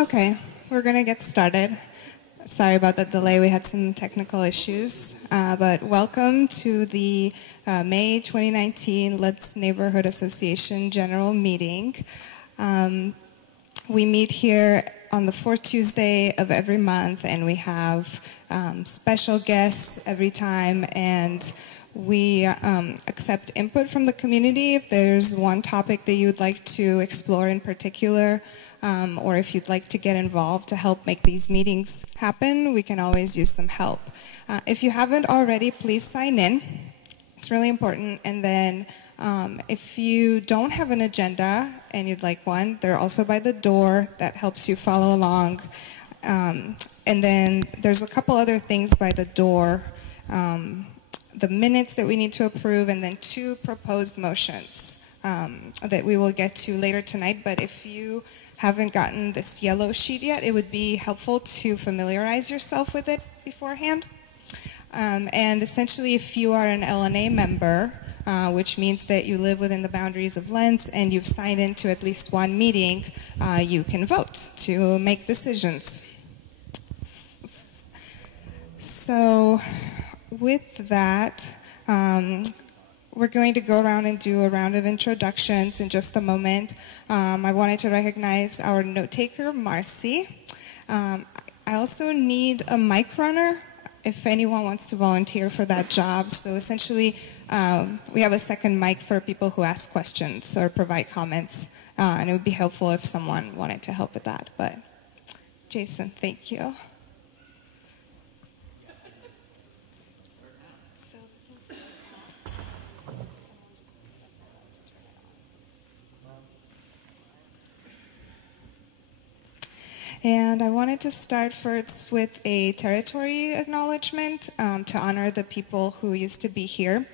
Okay, we're going to get started. Sorry about the delay. We had some technical issues. But welcome to the May 2019 Lents Neighborhood Association General Meeting. We meet here on the fourth Tuesday of every month, and we have special guests every time, and we accept input from the community. If there's one topic that you would like to explore in particular, or if you'd like to get involved to help make these meetings happen, we can always use some help. If you haven't already, please sign in. It's really important. And then if you don't have an agenda and you'd like one, they're also by the door. That helps you follow along. And then there's a couple other things by the door. The minutes that we need to approve, and then 2 proposed motions that we will get to later tonight. But if you haven't gotten this yellow sheet yet, it would be helpful to familiarize yourself with it beforehand. And essentially, if you are an LNA member, which means that you live within the boundaries of Lents and you've signed into at least one meeting, you can vote to make decisions. So with that, we're going to go around and do a round of introductions in just a moment. I wanted to recognize our note taker, Marcy. I also need a mic runner if anyone wants to volunteer for that job. So essentially, we have a second mic for people who ask questions or provide comments. And it would be helpful if someone wanted to help with that. But Jason, thank you. And I wanted to start first with a territory acknowledgement to honor the people who used to be here.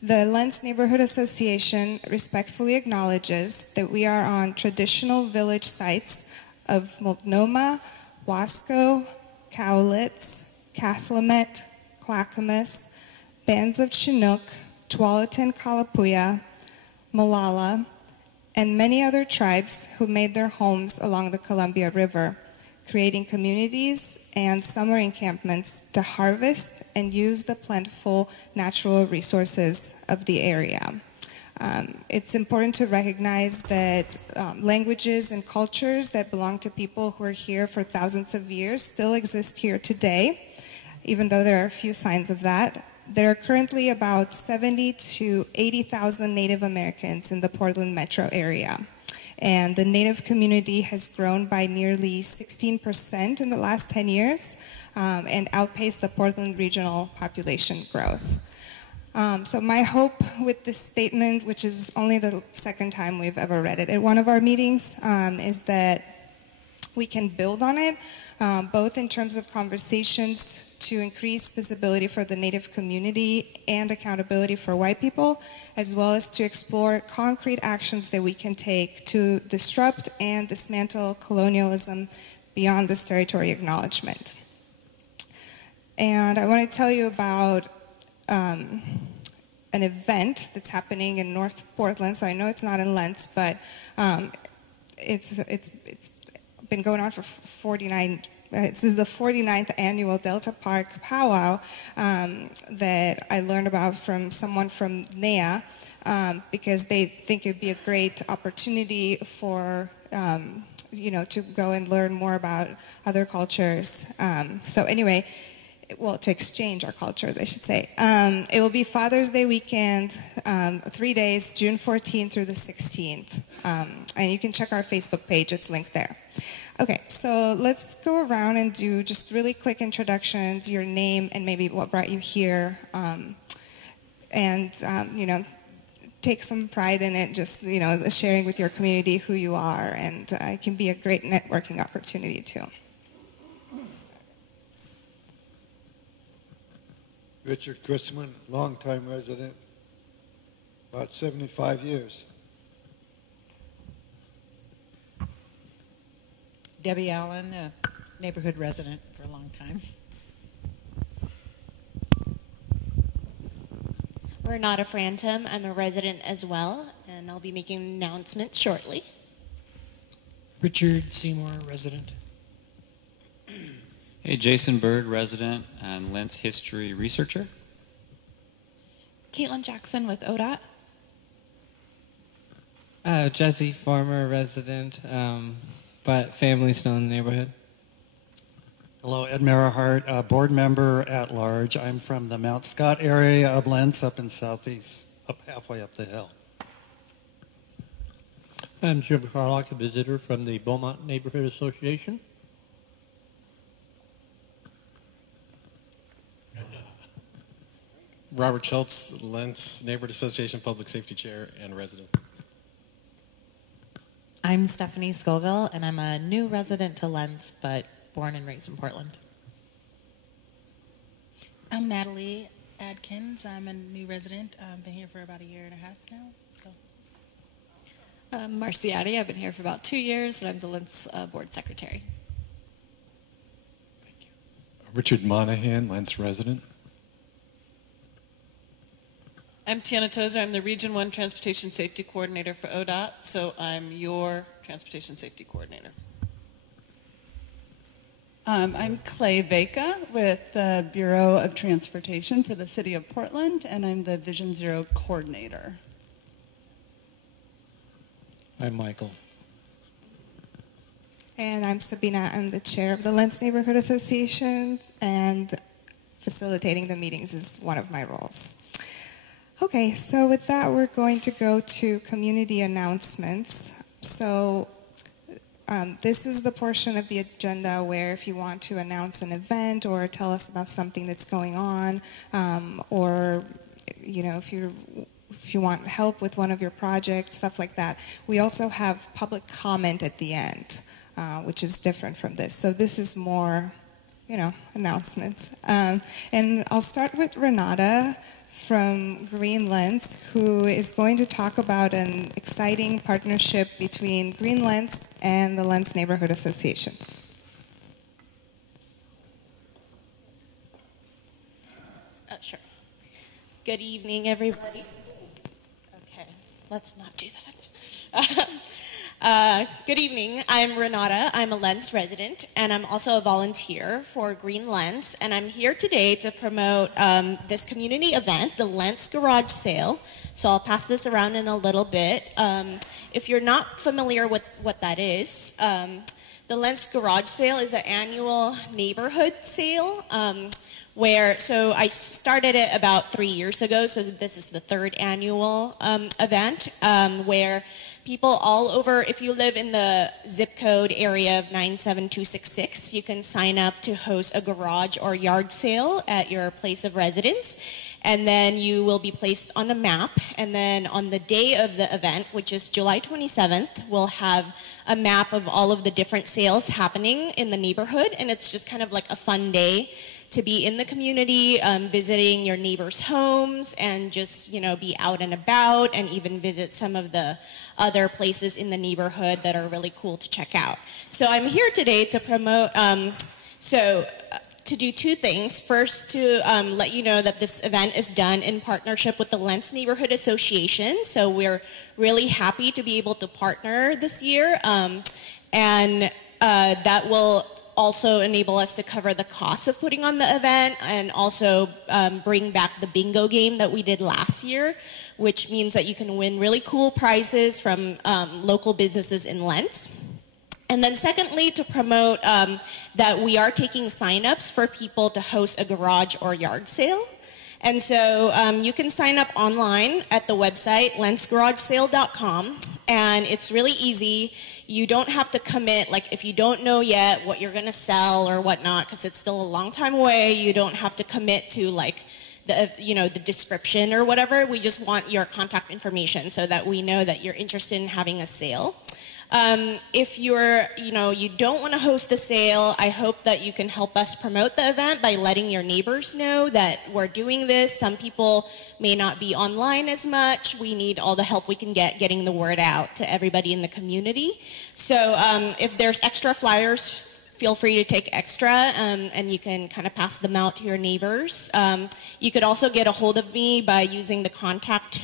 The Lents Neighborhood Association respectfully acknowledges that we are on traditional village sites of Multnomah, Wasco, Cowlitz, Cathlamet, Clackamas, Bands of Chinook, Tualatin Kalapuya, Molalla, and many other tribes who made their homes along the Columbia River, creating communities and summer encampments to harvest and use the plentiful natural resources of the area. It's important to recognize that languages and cultures that belong to people who are here for thousands of years still exist here today, even though there are a few signs of that. There are currently about 70 to 80,000 Native Americans in the Portland metro area. And the Native community has grown by nearly 16% in the last 10 years and outpaced the Portland regional population growth. So my hope with this statement, which is only the second time we've ever read it at one of our meetings, is that we can build on it, both in terms of conversations to increase visibility for the Native community and accountability for white people, as well as to explore concrete actions that we can take to disrupt and dismantle colonialism beyond this territory acknowledgement. And I want to tell you about an event that's happening in North Portland. So I know it's not in Lents, but it's been going on for 49. This is the 49th annual Delta Park Powwow that I learned about from someone from NEA because they think it would be a great opportunity for to go and learn more about other cultures. So anyway, well, to exchange our cultures, I should say. It will be Father's Day weekend, 3 days, June 14th through the 16th. And you can check our Facebook page, it's linked there. Okay, so let's go around and do just really quick introductions, your name, and maybe what brought you here. Take some pride in it, just, sharing with your community who you are, and it can be a great networking opportunity too. Richard Chrisman, longtime resident, about 75 years. Debbie Allen, a neighborhood resident for a long time. Renata Frantum, I'm a resident as well, and I'll be making announcements shortly. Richard Seymour, resident. Hey, Jason Bird, resident and Lents history researcher. Caitlin Jackson with ODOT. Jesse, former resident, but family still in the neighborhood. Hello, Ed Merahart, board member at large. I'm from the Mount Scott area of Lents up in southeast, up halfway up the hill. I'm Jim Carlock, a visitor from the Beaumont Neighborhood Association. Robert Schultz, Lents Neighborhood Association Public Safety Chair and resident. I'm Stephanie Scoville, and I'm a new resident to Lents, but born and raised in Portland. I'm Natalie Adkins. I'm a new resident. I've been here for about 1.5 years now. So. Marciati, I've been here for about 2 years, and I'm the Lents board secretary. Thank you. Richard Monahan, Lents resident. I'm Tiana Tozer. I'm the Region 1 Transportation Safety Coordinator for ODOT, so I'm your Transportation Safety Coordinator. I'm Clay Vega with the Bureau of Transportation for the City of Portland, and I'm the Vision Zero Coordinator. I'm Michael. And I'm Sabina. I'm the chair of the Lents Neighborhood Association, and facilitating the meetings is one of my roles. Okay, so with that, we're going to go to community announcements. So this is the portion of the agenda where if you want to announce an event or tell us about something that's going on, or if you want help with one of your projects, stuff like that. We also have public comment at the end, which is different from this. So this is more, announcements. And I'll start with Renata from Green Lents, who is going to talk about an exciting partnership between Green Lents and the Lents Neighborhood Association. Sure. Good evening, everybody. Okay, let's not do that. Good evening. I'm Renata. I'm a Lents resident, and I'm also a volunteer for Green Lents. And I'm here today to promote this community event, the Lents Garage Sale. So I'll pass this around in a little bit. If you're not familiar with what that is, the Lents Garage Sale is an annual neighborhood sale so I started it about 3 years ago, so this is the third annual event where people all over, if you live in the zip code area of 97266, you can sign up to host a garage or yard sale at your place of residence. And then you will be placed on a map. And then on the day of the event, which is July 27th, we'll have a map of all of the different sales happening in the neighborhood. And it's just kind of like a fun day to be in the community, visiting your neighbors' homes, and just, be out and about, and even visit some of the other places in the neighborhood that are really cool to check out. So I'm here today to promote, to do two things. First, to let you know that this event is done in partnership with the Lents Neighborhood Association. So we're really happy to be able to partner this year, and that will also enable us to cover the cost of putting on the event, and also bring back the bingo game that we did last year, which means that you can win really cool prizes from local businesses in Lent. And then secondly, to promote that we are taking signups for people to host a garage or yard sale. And so you can sign up online at the website lentsgaragesale.com, and it's really easy. You don't have to commit, like if you don't know yet what you're going to sell or whatnot, because it's still a long time away, you don't have to commit to like the description or whatever. We just want your contact information so that we know that you're interested in having a sale. If you don't want to host a sale, I hope that you can help us promote the event by letting your neighbors know that we're doing this. Some people may not be online as much. We need all the help we can get getting the word out to everybody in the community. So if there's extra flyers, feel free to take extra, and you can kind of pass them out to your neighbors. You could also get a hold of me by using the contact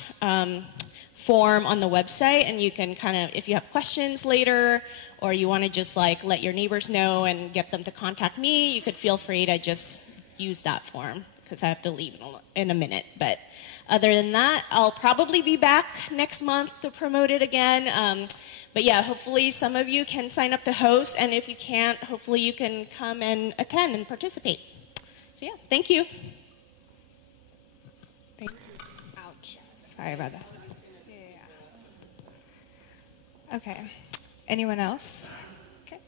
form on the website, and you can kind of, if you have questions later, or you want to just like let your neighbors know and get them to contact me, you could feel free to just use that form, because I have to leave in a minute. But other than that, I'll probably be back next month to promote it again. But yeah, hopefully some of you can sign up to host, and if you can't, hopefully you can come and attend and participate. So yeah, thank you. Thank you. Ouch. Sorry about that. Yeah. Okay. Anyone else? Okay.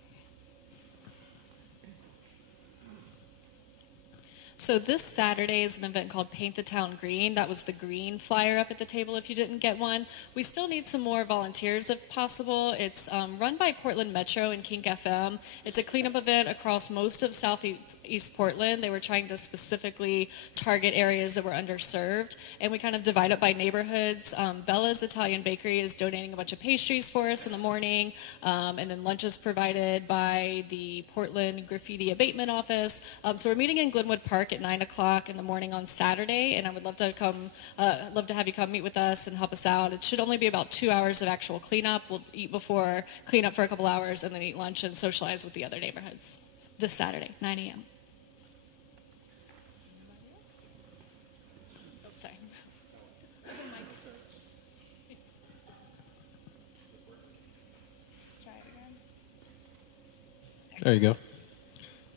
So this Saturday is an event called Paint the Town Green. That was the green flyer up at the table if you didn't get one. We still need some more volunteers if possible. It's run by Portland Metro and Kink FM. It's a cleanup event across most of Southeast Portland. They were trying to specifically target areas that were underserved, and we kind of divide it by neighborhoods. Bella's Italian Bakery is donating a bunch of pastries for us in the morning, and then lunch is provided by the Portland Graffiti Abatement Office. So we're meeting in Glenwood Park at 9 o'clock in the morning on Saturday, and I would love to have you come meet with us and help us out. It should only be about 2 hours of actual cleanup. We'll eat before, clean up for a couple hours, and then eat lunch and socialize with the other neighborhoods this Saturday, 9 a.m. There you go.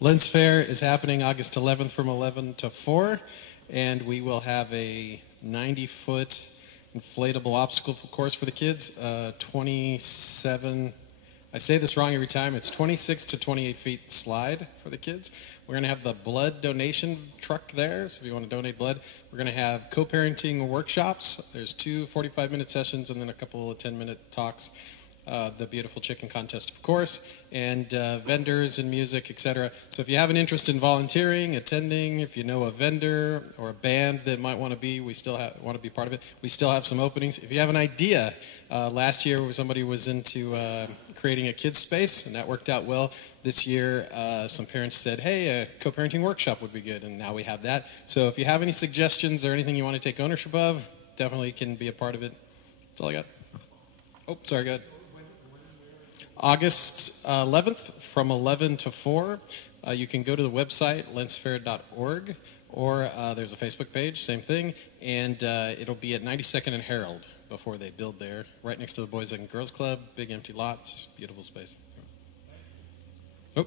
Lents Fair is happening August 11th from 11 to 4, and we will have a 90-foot inflatable obstacle course for the kids. 27, I say this wrong every time, it's 26 to 28 feet slide for the kids. We're going to have the blood donation truck there, so if you want to donate blood. We're going to have co-parenting workshops. There's 2 45-minute sessions and then a couple of 10-minute talks. The beautiful chicken contest, of course, and vendors and music, etc. So if you have an interest in volunteering, attending, if you know a vendor or a band that might want to be, want to be part of it, we still have some openings. If you have an idea, last year somebody was into creating a kids space, and that worked out well. This year, some parents said, hey, a co-parenting workshop would be good, and now we have that. So if you have any suggestions or anything you want to take ownership of, definitely can be a part of it. That's all I got. Oh, sorry, go ahead. August 11th from 11 to 4. You can go to the website, lentsfair.org, or there's a Facebook page, same thing, and it'll be at 92nd and Herald before they build there, right next to the Boys and Girls Club, big empty lots, beautiful space. Oh.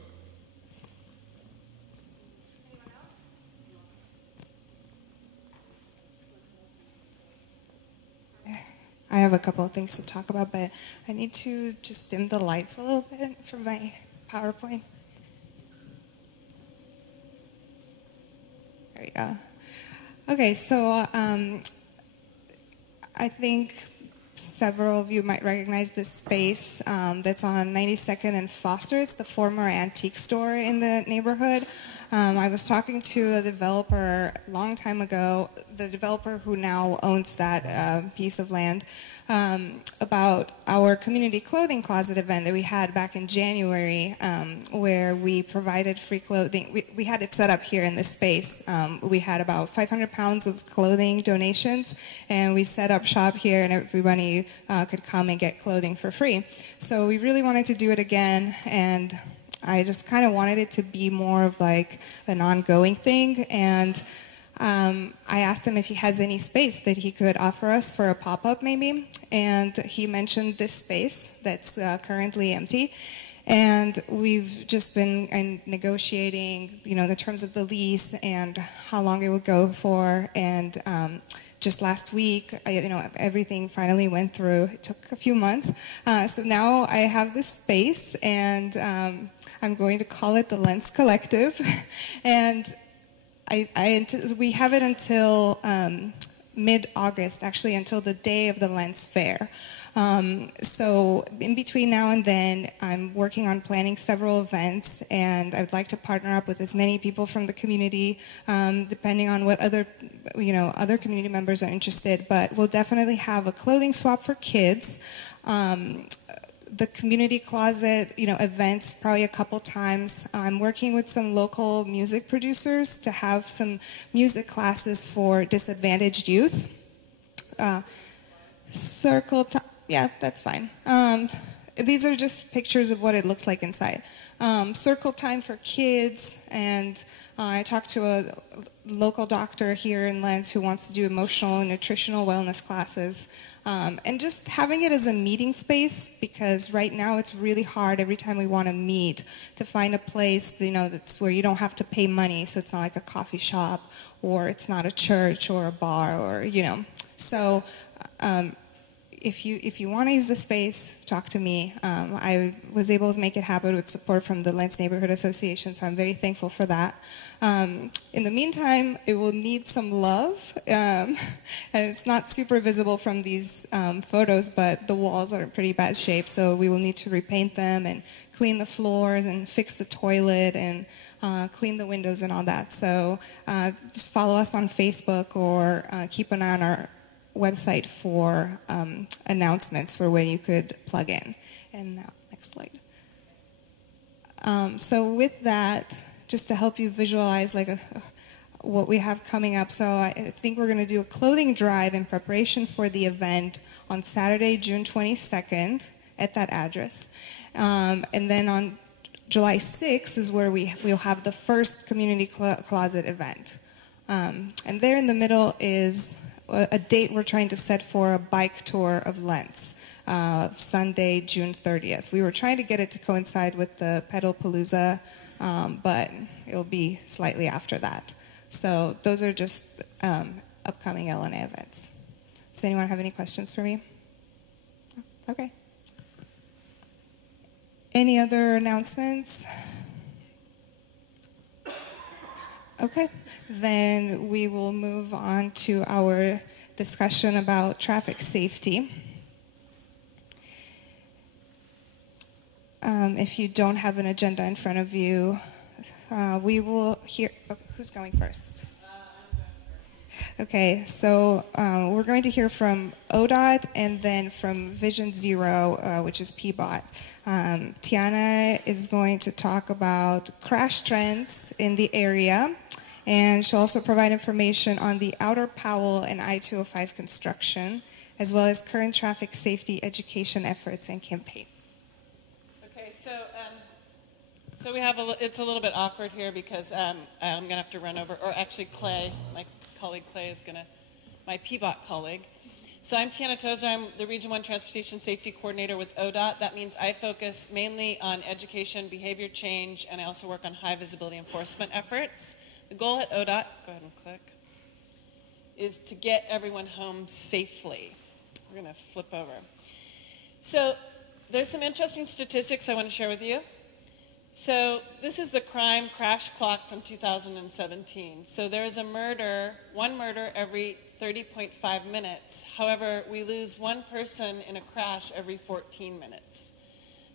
I have a couple of things to talk about, but I need to just dim the lights a little bit for my PowerPoint. There we go. Okay, so I think several of you might recognize this space that's on 92nd and Foster. It's the former antique store in the neighborhood. I was talking to a developer a long time ago, the developer who now owns that piece of land, about our community clothing closet event that we had back in January, where we provided free clothing. We had it set up here in this space. We had about 500 pounds of clothing donations, and we set up shop here, and everybody could come and get clothing for free. So we really wanted to do it again, and I just kind of wanted it to be more of like an ongoing thing, and I asked him if he has any space that he could offer us for a pop-up maybe, and he mentioned this space that's currently empty, and we've just been negotiating, the terms of the lease and how long it would go for, and just last week, everything finally went through. It took a few months, so now I have this space, and I'm going to call it the Lents Collective, and we have it until mid-August, actually until the day of the Lents Fair. So in between now and then, I'm working on planning several events, and I'd like to partner up with as many people from the community, depending on what other community members are interested. But we'll definitely have a clothing swap for kids. The community closet, events probably a couple times. I'm working with some local music producers to have some music classes for disadvantaged youth. Circle time. Yeah, that's fine. These are just pictures of what it looks like inside. Circle time for kids, and I talked to a local doctor here in Lents who wants to do emotional and nutritional wellness classes. And just having it as a meeting space, because right now it's really hard every time we want to meet to find a place, that's where you don't have to pay money, so it's not like a coffee shop, or it's not a church or a bar, or So if you want to use the space, talk to me. I was able to make it happen with support from the Lents Neighborhood Association, so I'm very thankful for that. In the meantime, it will need some love, and it's not super visible from these photos, but the walls are in pretty bad shape, so we will need to repaint them and clean the floors and fix the toilet and clean the windows and all that. So just follow us on Facebook, or keep an eye on our website for announcements for when you could plug in. And now, next slide. So with that, just to help you visualize what we have coming up. So I think we're going to do a clothing drive in preparation for the event on Saturday, June 22nd at that address. And then on July 6th is where we'll have the first community closet event. And there in the middle is a date we're trying to set for a bike tour of Lents, Sunday, June 30th. We were trying to get it to coincide with the Pedal Palooza, but it'll be slightly after that. So those are just upcoming LNA events. Does anyone have any questions for me? Okay. Any other announcements? Okay, then we will move on to our discussion about traffic safety. If you don't have an agenda in front of you, we will hear. Who's going first? Okay, so we're going to hear from ODOT and then from Vision Zero, which is PBOT. Tiana is going to talk about crash trends in the area, and she'll also provide information on the Outer Powell and I-205 construction, as well as current traffic safety education efforts and campaigns. Okay, so we have it's a little bit awkward here because I'm going to have to run over, or actually Clay, my colleague Clay is going to, my PBOT colleague. So I'm Tiana Tozer. I'm the Region 1 Transportation Safety Coordinator with ODOT. That means I focus mainly on education, behavior change, and I also work on high visibility enforcement efforts. The goal at ODOT, go ahead and click, is to get everyone home safely. We're going to flip over. So there's some interesting statistics I want to share with you. So this is the crime crash clock from 2017. So there is one murder every 30.5 minutes. However, we lose one person in a crash every 14 minutes.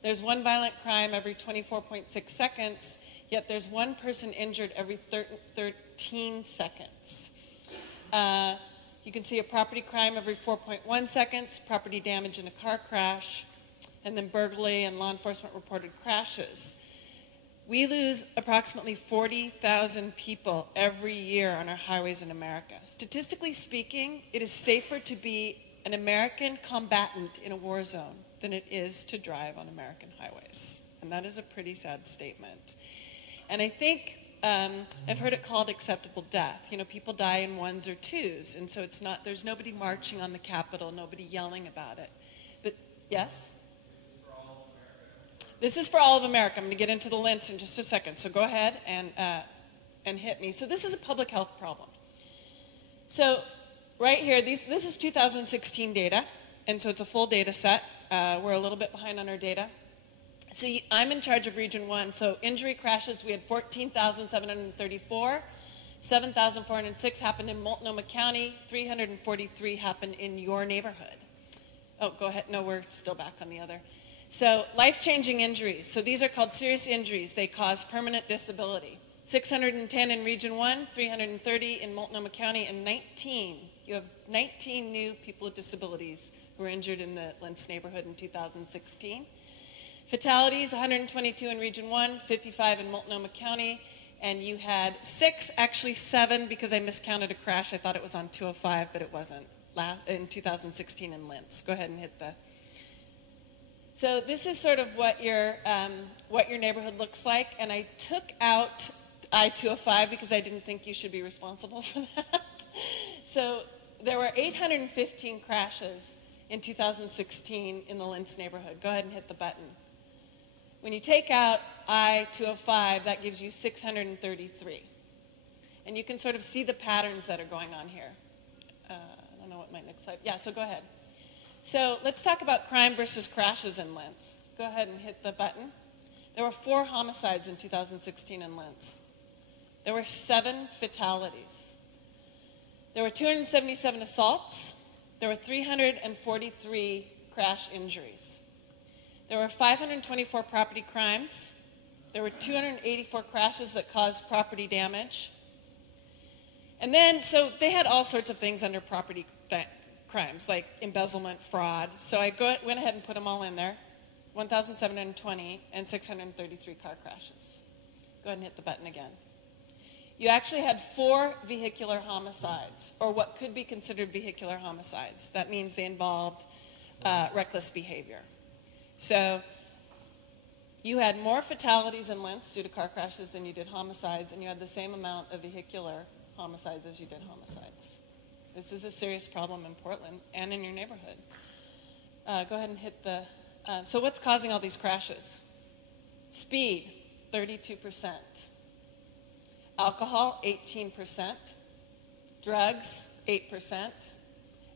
There's one violent crime every 24.6 seconds, yet there's one person injured every 13 seconds. You can see a property crime every 4.1 seconds, property damage in a car crash, and then burglary and law enforcement reported crashes. We lose approximately 40,000 people every year on our highways in America. Statistically speaking, it is safer to be an American combatant in a war zone than it is to drive on American highways. And that is a pretty sad statement. And I think I've heard it called acceptable death. You know, people die in ones or twos, and so it's not, there's nobody marching on the Capitol, nobody yelling about it. But, yes? This is for all of America. I'm going to get into the Lents in just a second, so go ahead and hit me. So this is a public health problem. So right here, this is 2016 data, and so it's a full data set. We're a little bit behind on our data. So I'm in charge of Region 1. So injury crashes, we had 14,734. 7,406 happened in Multnomah County. 343 happened in your neighborhood. Oh, go ahead. No, we're still back on the other. So life-changing injuries. So these are called serious injuries. They cause permanent disability. 610 in Region 1, 330 in Multnomah County, and 19. You have 19 new people with disabilities who were injured in the Lents neighborhood in 2016. Fatalities, 122 in Region 1, 55 in Multnomah County, and you had 6, actually 7, because I miscounted a crash. I thought it was on 205, but it wasn't. in 2016 in Lents. Go ahead and hit the. So this is sort of what your neighborhood looks like, and I took out I-205 because I didn't think you should be responsible for that. So there were 815 crashes in 2016 in the Lents neighborhood. Go ahead and hit the button. When you take out I-205, that gives you 633. And you can sort of see the patterns that are going on here. I don't know what my next slide. Yeah, so go ahead. So let's talk about crime versus crashes in Lents. Go ahead and hit the button. There were 4 homicides in 2016 in Lents. There were 7 fatalities. There were 277 assaults. There were 343 crash injuries. There were 524 property crimes. There were 284 crashes that caused property damage. And then, so they had all sorts of things under property crimes, like embezzlement, fraud. So I went ahead and put them all in there. 1,720 and 633 car crashes. Go ahead and hit the button again. You actually had 4 vehicular homicides, or what could be considered vehicular homicides. That means they involved reckless behavior. So you had more fatalities in Lents due to car crashes than you did homicides, and you had the same amount of vehicular homicides as you did homicides. This is a serious problem in Portland and in your neighborhood. Go ahead and hit the... so what's causing all these crashes? Speed, 32%. Alcohol, 18%. Drugs, 8%.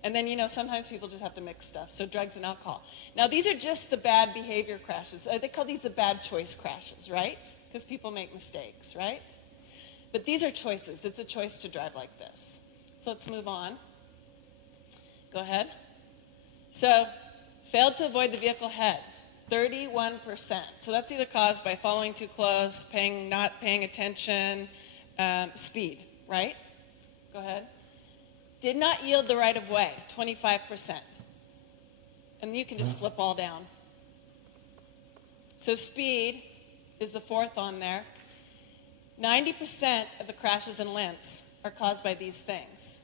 And then, sometimes people just have to mix stuff. So drugs and alcohol. Now, these are just the bad behavior crashes. They call these the bad choice crashes, right? Because people make mistakes, right? But these are choices. It's a choice to drive like this. So let's move on. Go ahead. So, failed to avoid the vehicle head, 31%. So that's either caused by following too close, not paying attention, speed, right? Go ahead. Did not yield the right of way, 25%. And you can just flip all down. So speed is the 4th on there. 90% of the crashes in Lents are caused by these things.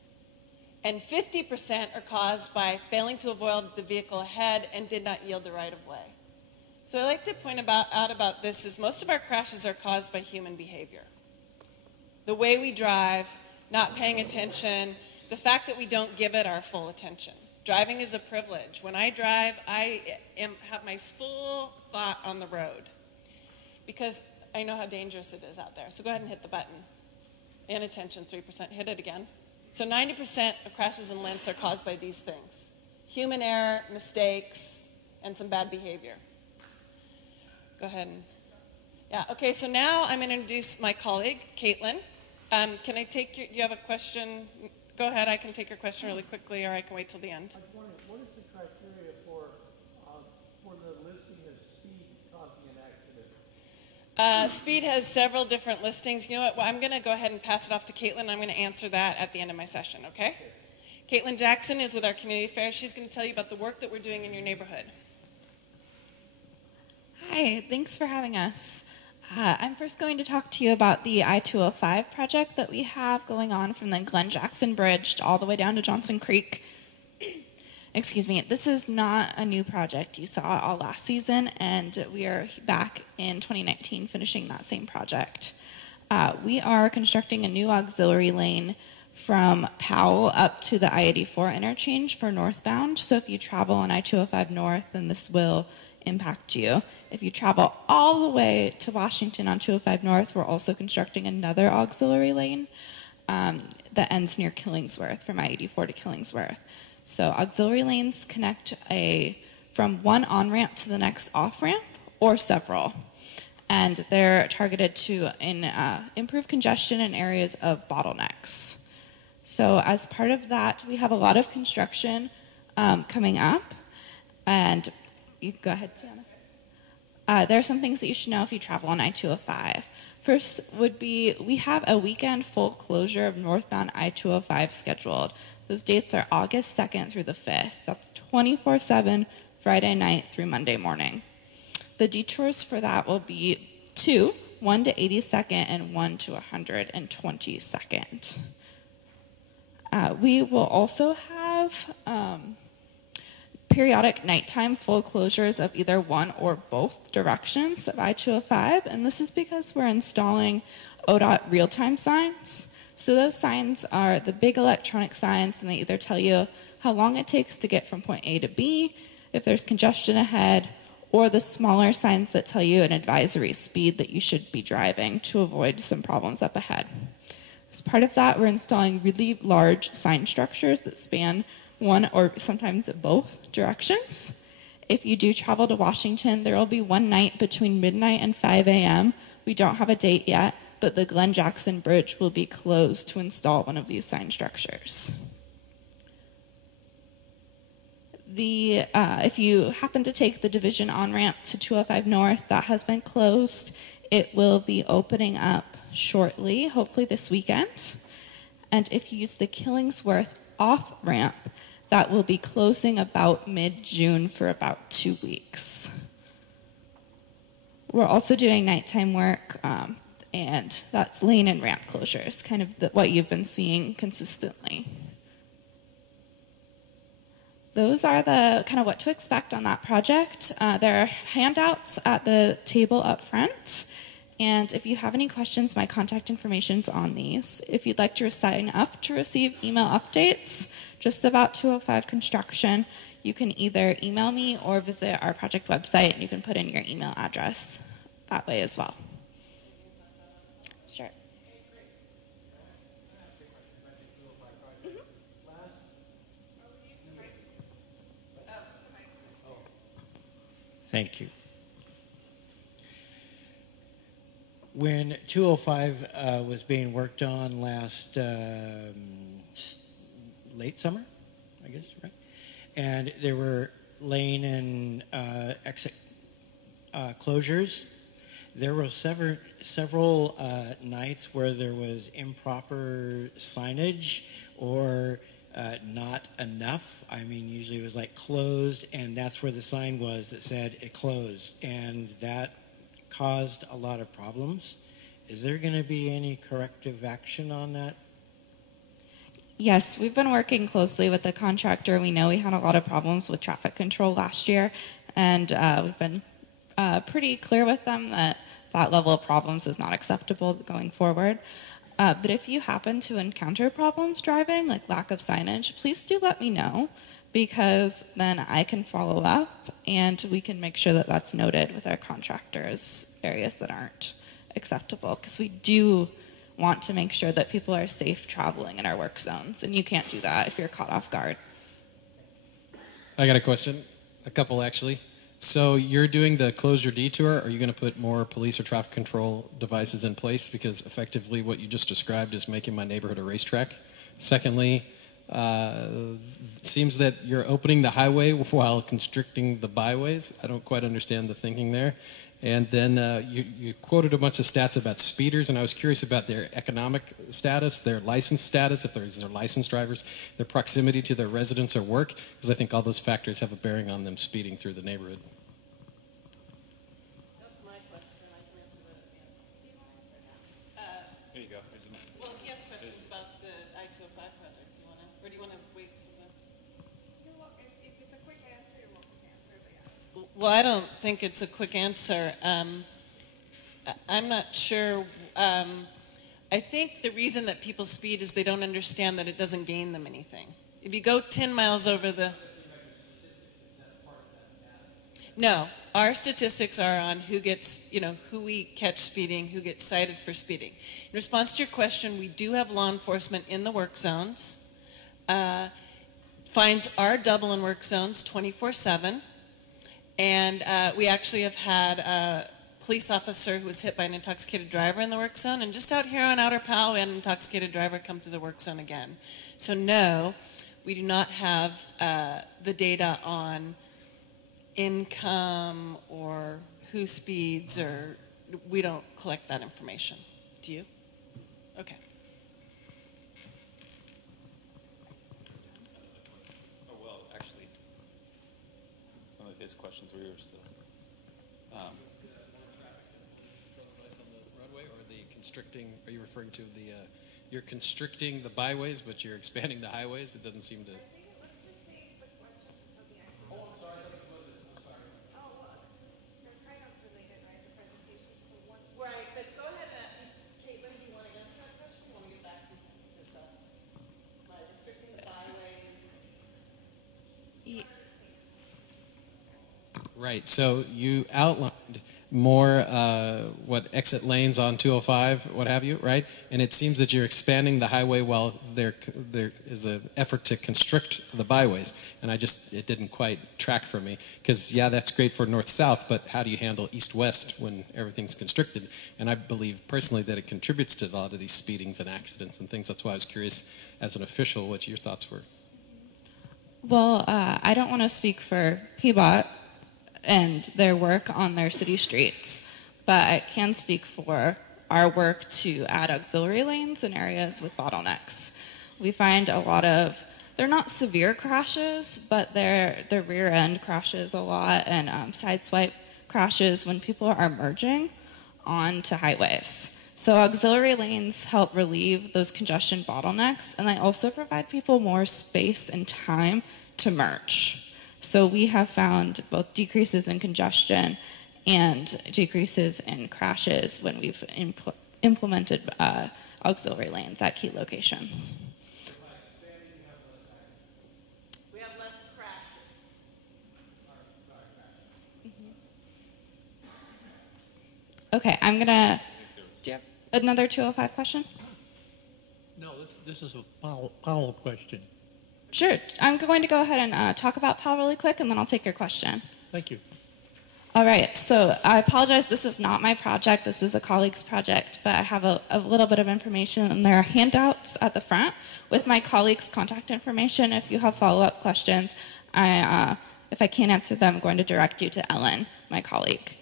And 50% are caused by failing to avoid the vehicle ahead and did not yield the right of way. So I like to point out about this is most of our crashes are caused by human behavior. The way we drive, not paying attention, the fact that we don't give it our full attention. Driving is a privilege. When I drive, I have my full thought on the road because I know how dangerous it is out there. So go ahead and hit the button. Inattention, 3%. Hit it again. So 90% of crashes in Lents are caused by these things. Human error, mistakes, and some bad behavior. Go ahead. Yeah, okay, so now I'm going to introduce my colleague, Caitlin. Can I take you have a question? Go ahead, I can take your question really quickly, or I can wait till the end. I was wondering, what is the criteria for the listing of speed causing an accident? Speed has several different listings. You know what? Well, I'm going to go ahead and pass it off to Caitlin. I'm going to answer that at the end of my session, okay? Caitlin Jackson is with our community affairs. She's going to tell you about the work that we're doing in your neighborhood. Hi, thanks for having us. I'm first going to talk to you about the I-205 project that we have going on from the Glen Jackson Bridge all the way down to Johnson Creek. Excuse me, this is not a new project. You saw it all last season, and we are back in 2019 finishing that same project. We are constructing a new auxiliary lane from Powell up to the I-84 interchange for northbound. So if you travel on I-205 north, then this will impact you. If you travel all the way to Washington on 205 north, we're also constructing another auxiliary lane that ends near Killingsworth from I-84 to Killingsworth. So auxiliary lanes connect from one on-ramp to the next off-ramp or several. And they're targeted to improve congestion in areas of bottlenecks. So as part of that, we have a lot of construction coming up. And you can go ahead, Tiana. There are some things that you should know if you travel on I-205. First would be, we have a weekend full closure of northbound I-205 scheduled. Those dates are August 2nd through the 5th. That's 24/7, Friday night through Monday morning. The detours for that will be 2, one to 82nd and one to 122nd. We will also have have periodic nighttime full closures of either one or both directions of I-205, and this is because we're installing ODOT real-time signs. So those signs are the big electronic signs, and they either tell you how long it takes to get from point A to B, if there's congestion ahead, or the smaller signs that tell you an advisory speed that you should be driving to avoid some problems up ahead. As part of that, we're installing really large sign structures that span one or sometimes both directions. If you do travel to Washington, there will be one night between midnight and 5 a.m. We don't have a date yet, but the Glenn Jackson Bridge will be closed to install one of these sign structures. If you happen to take the division on-ramp to 205 North, that has been closed. It will be opening up shortly, hopefully this weekend. And if you use the Killingsworth off-ramp, that will be closing about mid-June for about 2 weeks. We're also doing nighttime work, and that's lane and ramp closures, kind of what you've been seeing consistently. Those are the kind of what to expect on that project. There are handouts at the table up front. And if you have any questions, my contact information's on these. If you'd like to sign up to receive email updates just about 205 construction, you can either email me or visit our project website, and you can put in your email address that way as well. Sure. Thank you. When 205 was being worked on last late summer, I guess, right? And there were lane and exit closures. There were several nights where there was improper signage or not enough. I mean, usually it was like closed, and that's where the sign was that said it closed, and that caused a lot of problems. Is there going to be any corrective action on that? Yes, we've been working closely with the contractor. We know we had a lot of problems with traffic control last year, and we've been pretty clear with them that that level of problems is not acceptable going forward. But if you happen to encounter problems driving, like lack of signage, please do let me know, because then I can follow up and we can make sure that that's noted with our contractors, areas that aren't acceptable, because we do want to make sure that people are safe traveling in our work zones, and you can't do that if you're caught off guard. I got a question, a couple actually. So you're doing the closure detour. Are you going to put more police or traffic control devices in place? Because effectively what you just described is making my neighborhood a racetrack. Secondly, it seems that you're opening the highway while constricting the byways. I don't quite understand the thinking there. And then you quoted a bunch of stats about speeders, and I was curious about their economic status, their license status, if they're licensed drivers, their proximity to their residence or work, because I think all those factors have a bearing on them speeding through the neighborhood. That's my question. I can answer that at the end. There you go. Well, he has questions about the I-205 project. Do you want to, or do you want to wait till the... If it's a quick answer, you're welcome to answer it, but yeah. Well, I don't think it's a quick answer. I'm not sure. I think the reason that people speed is they don't understand that it doesn't gain them anything. If you go 10 miles over the... No, our statistics are on who gets, who we catch speeding, who gets cited for speeding. In response to your question, we do have law enforcement in the work zones. Fines are double in work zones 24/7. And we actually have had a police officer who was hit by an intoxicated driver in the work zone. And just out here on Outer Powell, we had an intoxicated driver come to the work zone again. So no, we do not have the data on income or who speeds, or we don't collect that information. Do you? Okay. Oh, well, actually, some of his questions were yours still. Roadway, or the constricting? Are you referring to the? You're constricting the byways, but you're expanding the highways. It doesn't seem to. Right. So you outlined more exit lanes on 205, what have you, right? And it seems that you're expanding the highway while there is an effort to constrict the byways. And it didn't quite track for me. Because, yeah, that's great for north-south, but how do you handle east-west when everything's constricted? And I believe personally that it contributes to a lot of these speedings and accidents and things. That's why I was curious, as an official, what your thoughts were. Well, I don't want to speak for PBOT and their work on their city streets, but I can speak for our work to add auxiliary lanes in areas with bottlenecks. We find a lot of, they're not severe crashes, but they're rear end crashes a lot and sideswipe crashes when people are merging onto highways. So auxiliary lanes help relieve those congestion bottlenecks, and they also provide people more space and time to merge. So we have found both decreases in congestion and decreases in crashes when we've implemented auxiliary lanes at key locations. We have less crashes. Okay, I'm gonna. Do you have another 205 question? No, this is a Powell question. Sure. I'm going to go ahead and talk about Powell really quick, and then I'll take your question. Thank you. All right. So I apologize. This is not my project. This is a colleague's project, but I have a little bit of information, and there are handouts at the front with my colleague's contact information. If you have follow-up questions, if I can't answer them, I'm going to direct you to Ellen, my colleague.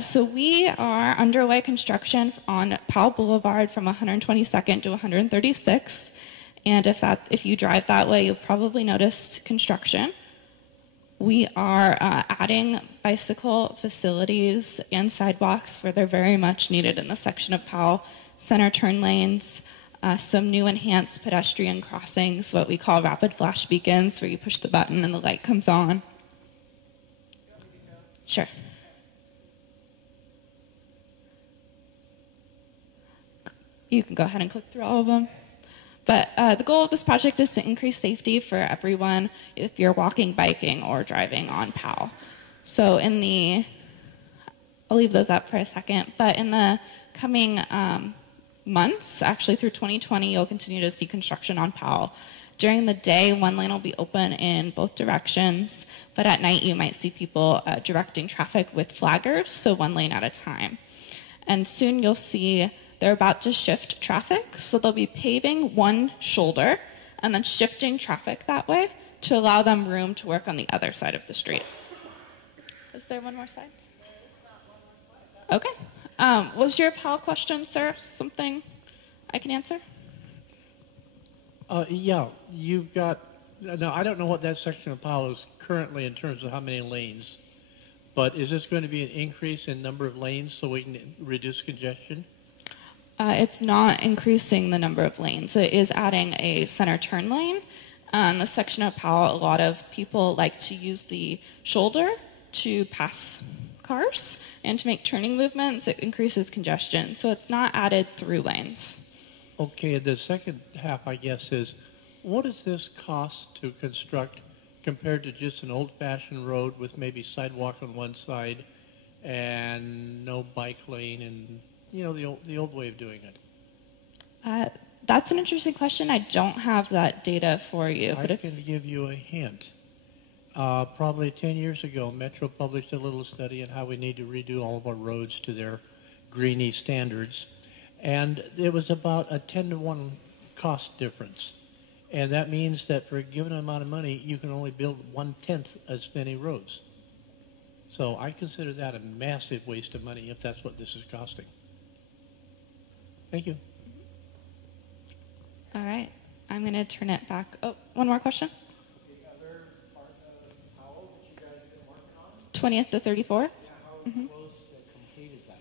So we are underway construction on Powell Boulevard from 122nd to 136th. And if you drive that way, you'll probably notice construction. We are adding bicycle facilities and sidewalks where they're very much needed in the section of Powell. Center turn lanes, some new enhanced pedestrian crossings, what we call rapid flash beacons, where you push the button and the light comes on. Sure. You can go ahead and click through all of them. But the goal of this project is to increase safety for everyone if you're walking, biking, or driving on Powell. So I'll leave those up for a second, but in the coming months, actually through 2020, you'll continue to see construction on Powell. During the day, one lane will be open in both directions, but at night you might see people directing traffic with flaggers, so one lane at a time. And soon you'll see they're about to shift traffic, so they'll be paving one shoulder and then shifting traffic that way to allow them room to work on the other side of the street. Is there one more side? Okay. Was your Powell question, sir, something I can answer? Yeah, you've got, now I don't know what that section of Powell is currently in terms of how many lanes, but is this going to be an increase in number of lanes so we can reduce congestion? It's not increasing the number of lanes. It is adding a center turn lane. In the section of Powell, a lot of people like to use the shoulder to pass cars and to make turning movements. It increases congestion. So it's not added through lanes. Okay, the second half, I guess, is what does this cost to construct compared to just an old-fashioned road with maybe sidewalk on one side and no bike lane and the old way of doing it? That's an interesting question. I don't have that data for you. I can give you a hint. Probably 10 years ago, Metro published a little study on how we need to redo all of our roads to their greenie standards. And it was about a 10-to-1 cost difference. And that means that for a given amount of money, you can only build 1/10 as many roads. So I consider that a massive waste of money if that's what this is costing. Thank you. All right. I'm going to turn it back. Oh, one more question? The other part of Powell that you guys have been working on? 20th to 34th? Yeah, how close to complete is that?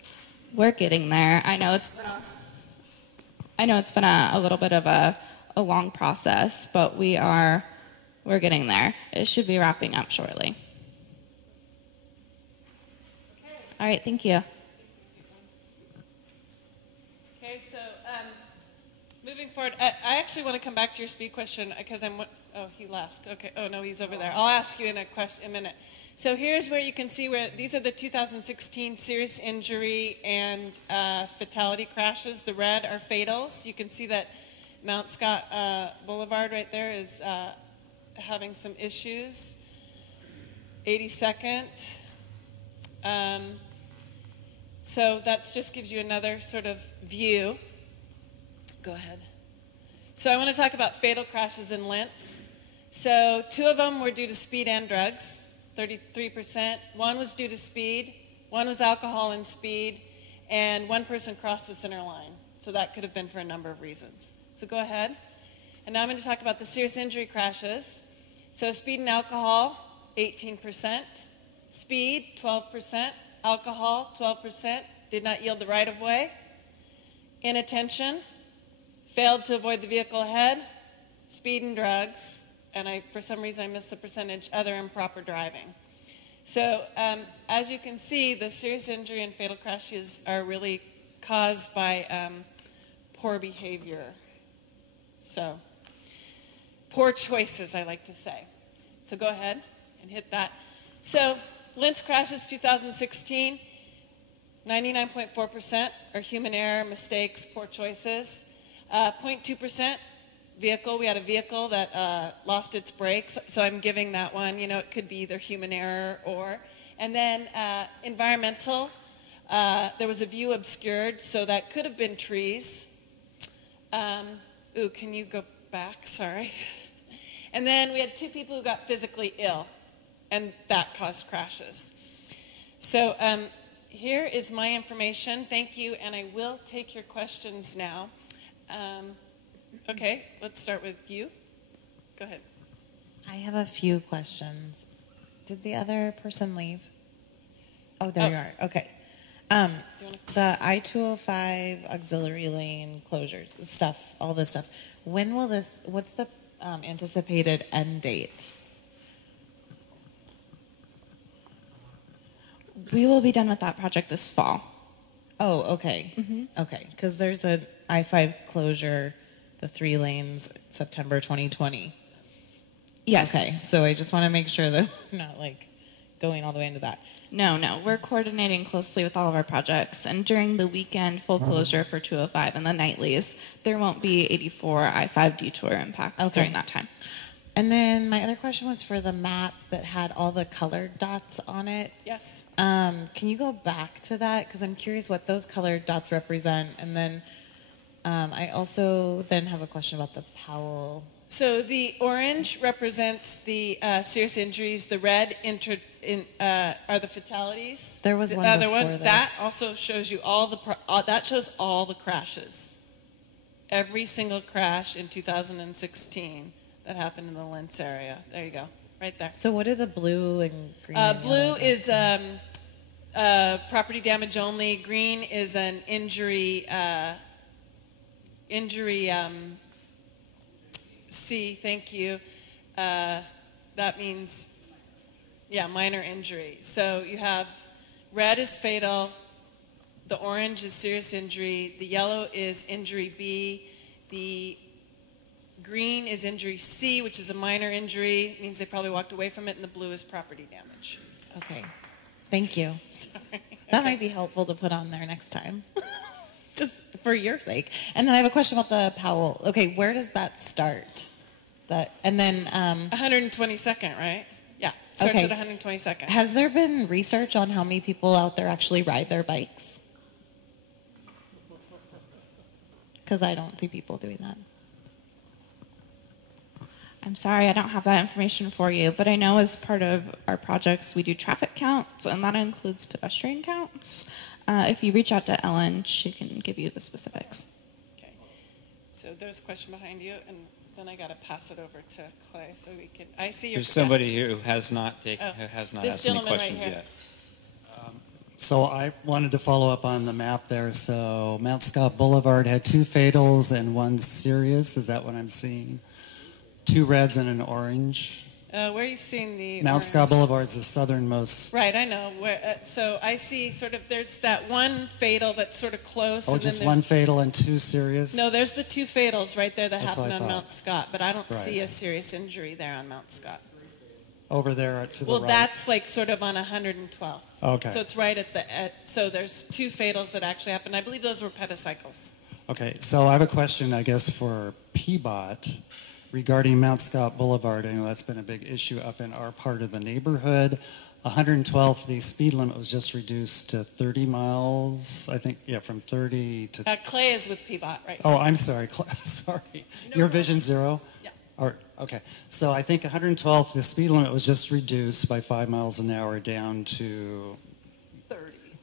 We're getting there. I know it's been a little bit of a long process, but we're getting there. It should be wrapping up shortly. Okay. All right, thank you. Okay, so moving forward, I actually want to come back to your speed question because Oh, he left. Okay. Oh, no, he's over there. I'll ask you in a minute. So here's where you can see where these are the 2016 serious injury and fatality crashes. The red are fatals. You can see that Mount Scott Boulevard right there is having some issues. 82nd. So that just gives you another sort of view. Go ahead. So I want to talk about fatal crashes in Lents. So 2 of them were due to speed and drugs, 33%. 1 was due to speed, 1 was alcohol and speed, and 1 person crossed the center line. So that could have been for a number of reasons. So go ahead. And now I'm going to talk about the serious injury crashes. So speed and alcohol, 18%. Speed, 12%. Alcohol, 12%. Did not yield the right-of-way. Inattention. Failed to avoid the vehicle ahead. Speed and drugs. And for some reason I missed the percentage, other improper driving. So as you can see, the serious injury and fatal crashes are really caused by poor behavior. So poor choices, I like to say. So go ahead and hit that. So Lents crashes 2016, 99.4% are human error, mistakes, poor choices. 0.2% vehicle. We had a vehicle that lost its brakes, so I'm giving that one. You know, it could be either human error or. And then environmental. There was a view obscured, so that could have been trees. Can you go back? Sorry. And then we had 2 people who got physically ill, and that caused crashes. So here is my information. Thank you, and I will take your questions now. Okay, let's start with you. Go ahead. I have a few questions. Did the other person leave? Oh, there you are. Okay. The I-205 auxiliary lane closures, stuff, all this stuff. When will this, what's the anticipated end date? We will be done with that project this fall. Oh, okay. Mm-hmm. Okay, because there's an I-5 closure, the 3 lanes, September 2020. Yes. Okay, so I just want to make sure that we're not like going all the way into that. No. We're coordinating closely with all of our projects. And during the weekend full closure for 205 and the nightlies, there won't be 84 I-5 detour impacts during that time. And then my other question was for the map that had all the colored dots on it. Yes. Can you go back to that? Because I'm curious what those colored dots represent. And then I also then have a question about the Powell. So the orange represents the serious injuries. The red are the fatalities. There was one before this. That also shows you that shows all the crashes. Every single crash in 2016 that happened in the Lents area. There you go, right there. So what are the blue and green? Blue is property damage only. Green is an injury. C, thank you. That means, minor injury. So you have red is fatal, the orange is serious injury, the yellow is injury B, the green is injury C, which is a minor injury, means they probably walked away from it, and the blue is property damage. Okay, thank you. Sorry. That might be helpful to put on there next time. Just for your sake. And then I have a question about the Powell. Okay, where does that start? And then 122nd, right? Yeah, it starts okay. at 122nd. Has there been research on how many people out there actually ride their bikes? Because I don't see people doing that. I'm sorry, I don't have that information for you, but I know as part of our projects we do traffic counts, and that includes pedestrian counts. If you reach out to Ellen, she can give you the specifics. Okay. So there's a question behind you, and then I got to pass it over to Clay so we can. I see your. There's somebody here who has not asked any questions right yet. So I wanted to follow up on the map there. So Mount Scott Boulevard had 2 fatals and 1 serious. Is that what I'm seeing? 2 reds and an orange. Where are you seeing the Mount orange? Scott Boulevard's the southernmost. Right, I know. So I see sort of, there's that one fatal that's sort of close. Oh, and just then one there's, fatal and two serious? No, there's the two fatals right there that That's what happened I on thought. Mount Scott, but I don't Right. see a serious injury there on Mount Scott. Over there to the Well, right. that's like sort of on 112. Okay. So it's right at the, so there's two fatals that actually happened. I believe those were pedicycles. Okay, so I have a question, I guess, for PBOT regarding Mount Scott Boulevard. I know that's been a big issue up in our part of the neighborhood. 112th, the speed limit was just reduced to 30 miles, I think, yeah, from 30 to... Clay is with PBOT, right? Oh, I'm sorry, sorry. Your Vision Zero? Yeah. Okay, so I think 112th, the speed limit was just reduced by 5 miles an hour down to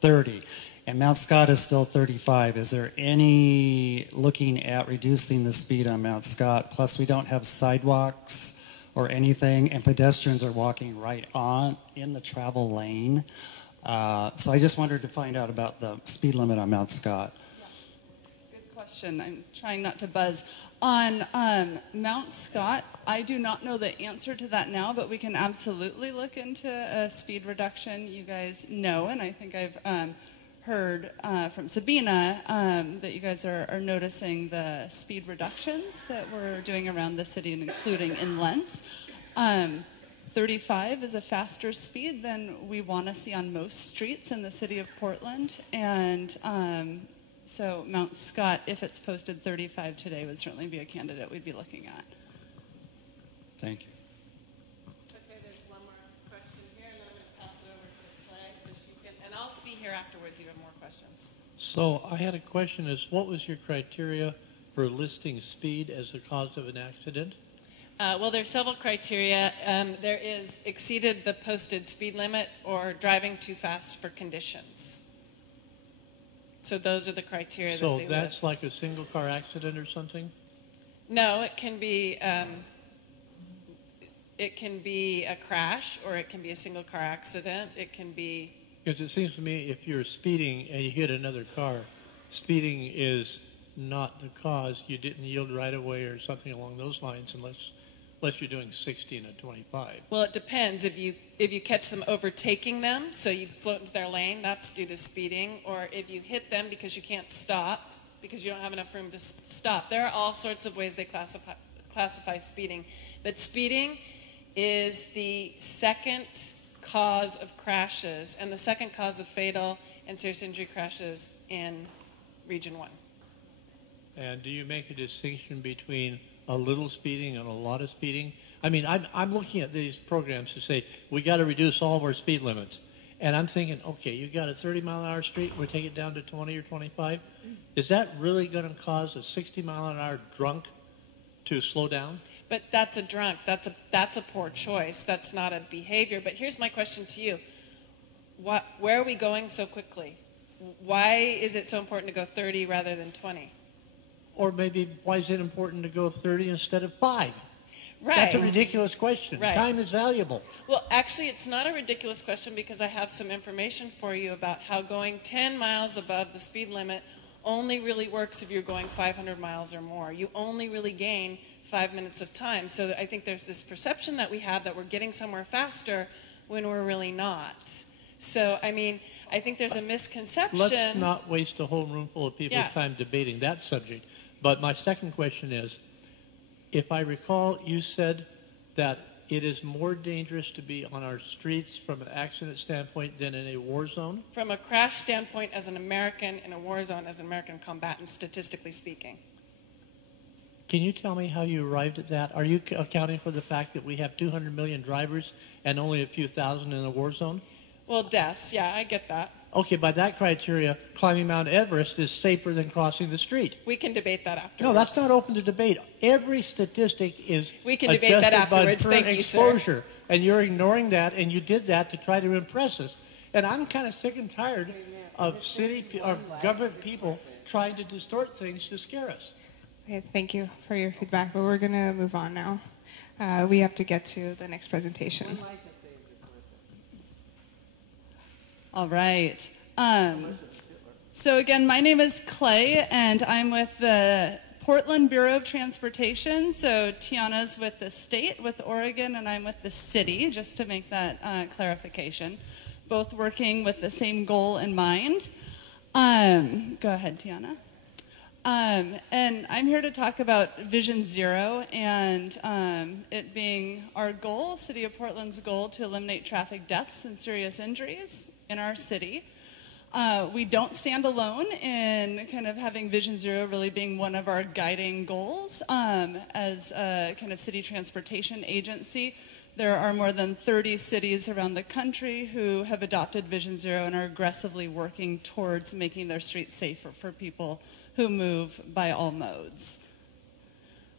30. And Mount Scott is still 35. Is there any looking at reducing the speed on Mount Scott? Plus, we don't have sidewalks or anything, and pedestrians are walking right on in the travel lane. So I just wanted to find out about the speed limit on Mount Scott. Good question. I'm trying not to buzz. On Mount Scott, I do not know the answer to that now, but we can absolutely look into a speed reduction. You guys know, and I think I've heard from Sabina that you guys are noticing the speed reductions that we're doing around the city and including in Lents. 35 is a faster speed than we want to see on most streets in the city of Portland, and so Mount Scott, if it's posted 35 today, would certainly be a candidate we'd be looking at. Thank you. Okay, there's one more question here, and then I'm going to pass it over to Clay so she can, and I'll be here afterwards, you have more questions. So I had a question is, what was your criteria for listing speed as the cause of an accident? Well, there's several criteria. There is exceeded the posted speed limit or driving too fast for conditions. So those are the criteria So that they that's like a single car accident or something? No, it can be a crash, or it can be a single car accident. It can be... Because it seems to me if you're speeding and you hit another car, speeding is not the cause. You didn't yield right away or something along those lines unless you're doing 60 and a 25. Well, it depends. If you catch them overtaking them, so you float into their lane, that's due to speeding. Or if you hit them because you can't stop, because you don't have enough room to stop. There are all sorts of ways they classify speeding. But speeding is the second cause of crashes and the second cause of fatal and serious injury crashes in Region 1. And do you make a distinction between a little speeding and a lot of speeding? I mean, I'm looking at these programs to say, we got to reduce all of our speed limits. And I'm thinking, okay, you got a 30-mile-an-hour street, we'll take it down to 20 or 25. Is that really going to cause a 60-mile-an-hour drunk to slow down? But that's a drunk. That's a poor choice. That's not a behavior. But here's my question to you. Where are we going so quickly? Why is it so important to go 30 rather than 20? Or maybe why is it important to go 30 instead of 5? Right. That's a ridiculous question. Right. Time is valuable. Well, actually, it's not a ridiculous question because I have some information for you about how going 10 miles above the speed limit only really works if you're going 500 miles or more. You only really gain 5 minutes of time. So I think there's this perception that we have that we're getting somewhere faster when we're really not. So, I mean, I think there's a misconception. Let's not waste a whole room full of people's Yeah. time debating that subject. But my second question is, if I recall, you said that it is more dangerous to be on our streets from an accident standpoint than in a war zone? From a crash standpoint, as an American in a war zone, as an American combatant, statistically speaking. Can you tell me how you arrived at that? Are you accounting for the fact that we have 200 million drivers and only a few thousand in a war zone? Well, deaths, yeah, I get that. Okay, by that criteria, climbing Mount Everest is safer than crossing the street. We can debate that afterwards. No, that's not open to debate. Every statistic is We can debate that adjusted by afterwards. per Thank you, sir. exposure, and you're ignoring that, and you did that to try to impress us. And I'm kind of sick and tired of government people trying to distort things to scare us. Okay, thank you for your feedback, but we're going to move on now. We have to get to the next presentation. All right. So again, my name is Clay, and I'm with the Portland Bureau of Transportation. So Tiana's with the state, with Oregon, and I'm with the city, just to make that clarification. Both working with the same goal in mind. Go ahead, Tiana. And I'm here to talk about Vision Zero and it being our goal, City of Portland's goal, to eliminate traffic deaths and serious injuries in our city. We don't stand alone in kind of having Vision Zero really being one of our guiding goals as a kind of city transportation agency. There are more than 30 cities around the country who have adopted Vision Zero and are aggressively working towards making their streets safer for people who move by all modes.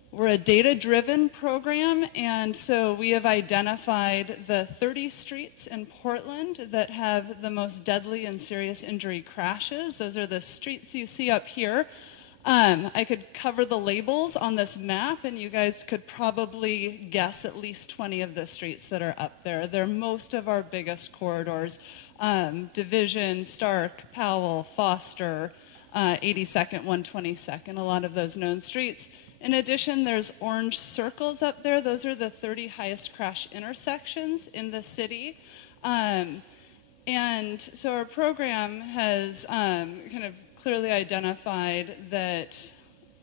We're a data-driven program, and so we have identified the 30 streets in Portland that have the most deadly and serious injury crashes. Those are the streets you see up here. I could cover the labels on this map, and you guys could probably guess at least 20 of the streets that are up there. They're most of our biggest corridors. Division, Stark, Powell, Foster, 82nd, 122nd, a lot of those known streets. In addition, there's orange circles up there. Those are the 30 highest crash intersections in the city. And so our program has kind of clearly identified that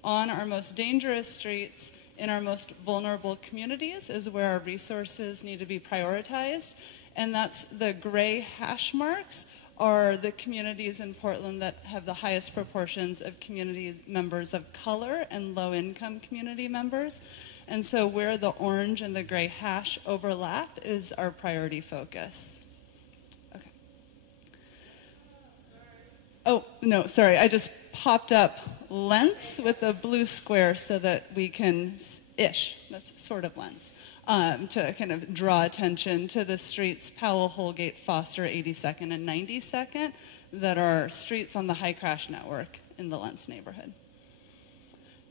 on our most dangerous streets, in our most vulnerable communities, is where our resources need to be prioritized. And that's the gray hash marks are the communities in Portland that have the highest proportions of community members of color and low-income community members. And so where the orange and the gray hash overlap is our priority focus. Okay. Oh, no, sorry, I just popped up Lents with a blue square so that we can, that's sort of Lents. To kind of draw attention to the streets Powell, Holgate, Foster, 82nd, and 92nd that are streets on the high crash network in the Lents neighborhood.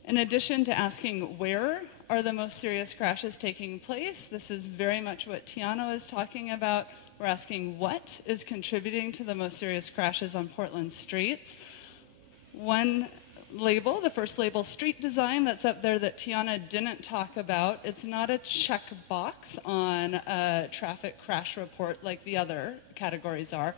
In addition to asking where are the most serious crashes taking place, this is very much what Tiana was talking about. We're asking what is contributing to the most serious crashes on Portland streets. One label, the first label, street design, that's up there that Tiana didn't talk about. It's not a checkbox on a traffic crash report like the other categories are.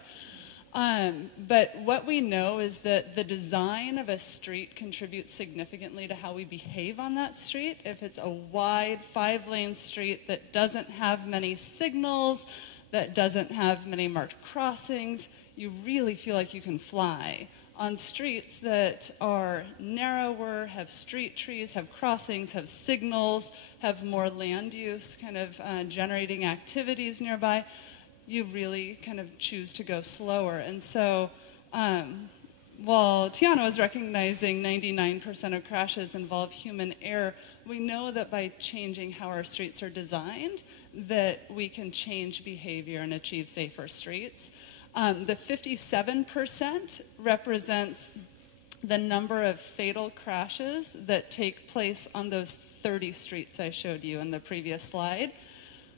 But what we know is that the design of a street contributes significantly to how we behave on that street. If it's a wide 5-lane street that doesn't have many signals, that doesn't have many marked crossings, you really feel like you can fly. On streets that are narrower, have street trees, have crossings, have signals, have more land use, kind of generating activities nearby, you really kind of choose to go slower. And so while Tiana was recognizing 99% of crashes involve human error, we know that by changing how our streets are designed, that we can change behavior and achieve safer streets. The 57% represents the number of fatal crashes that take place on those 30 streets I showed you in the previous slide.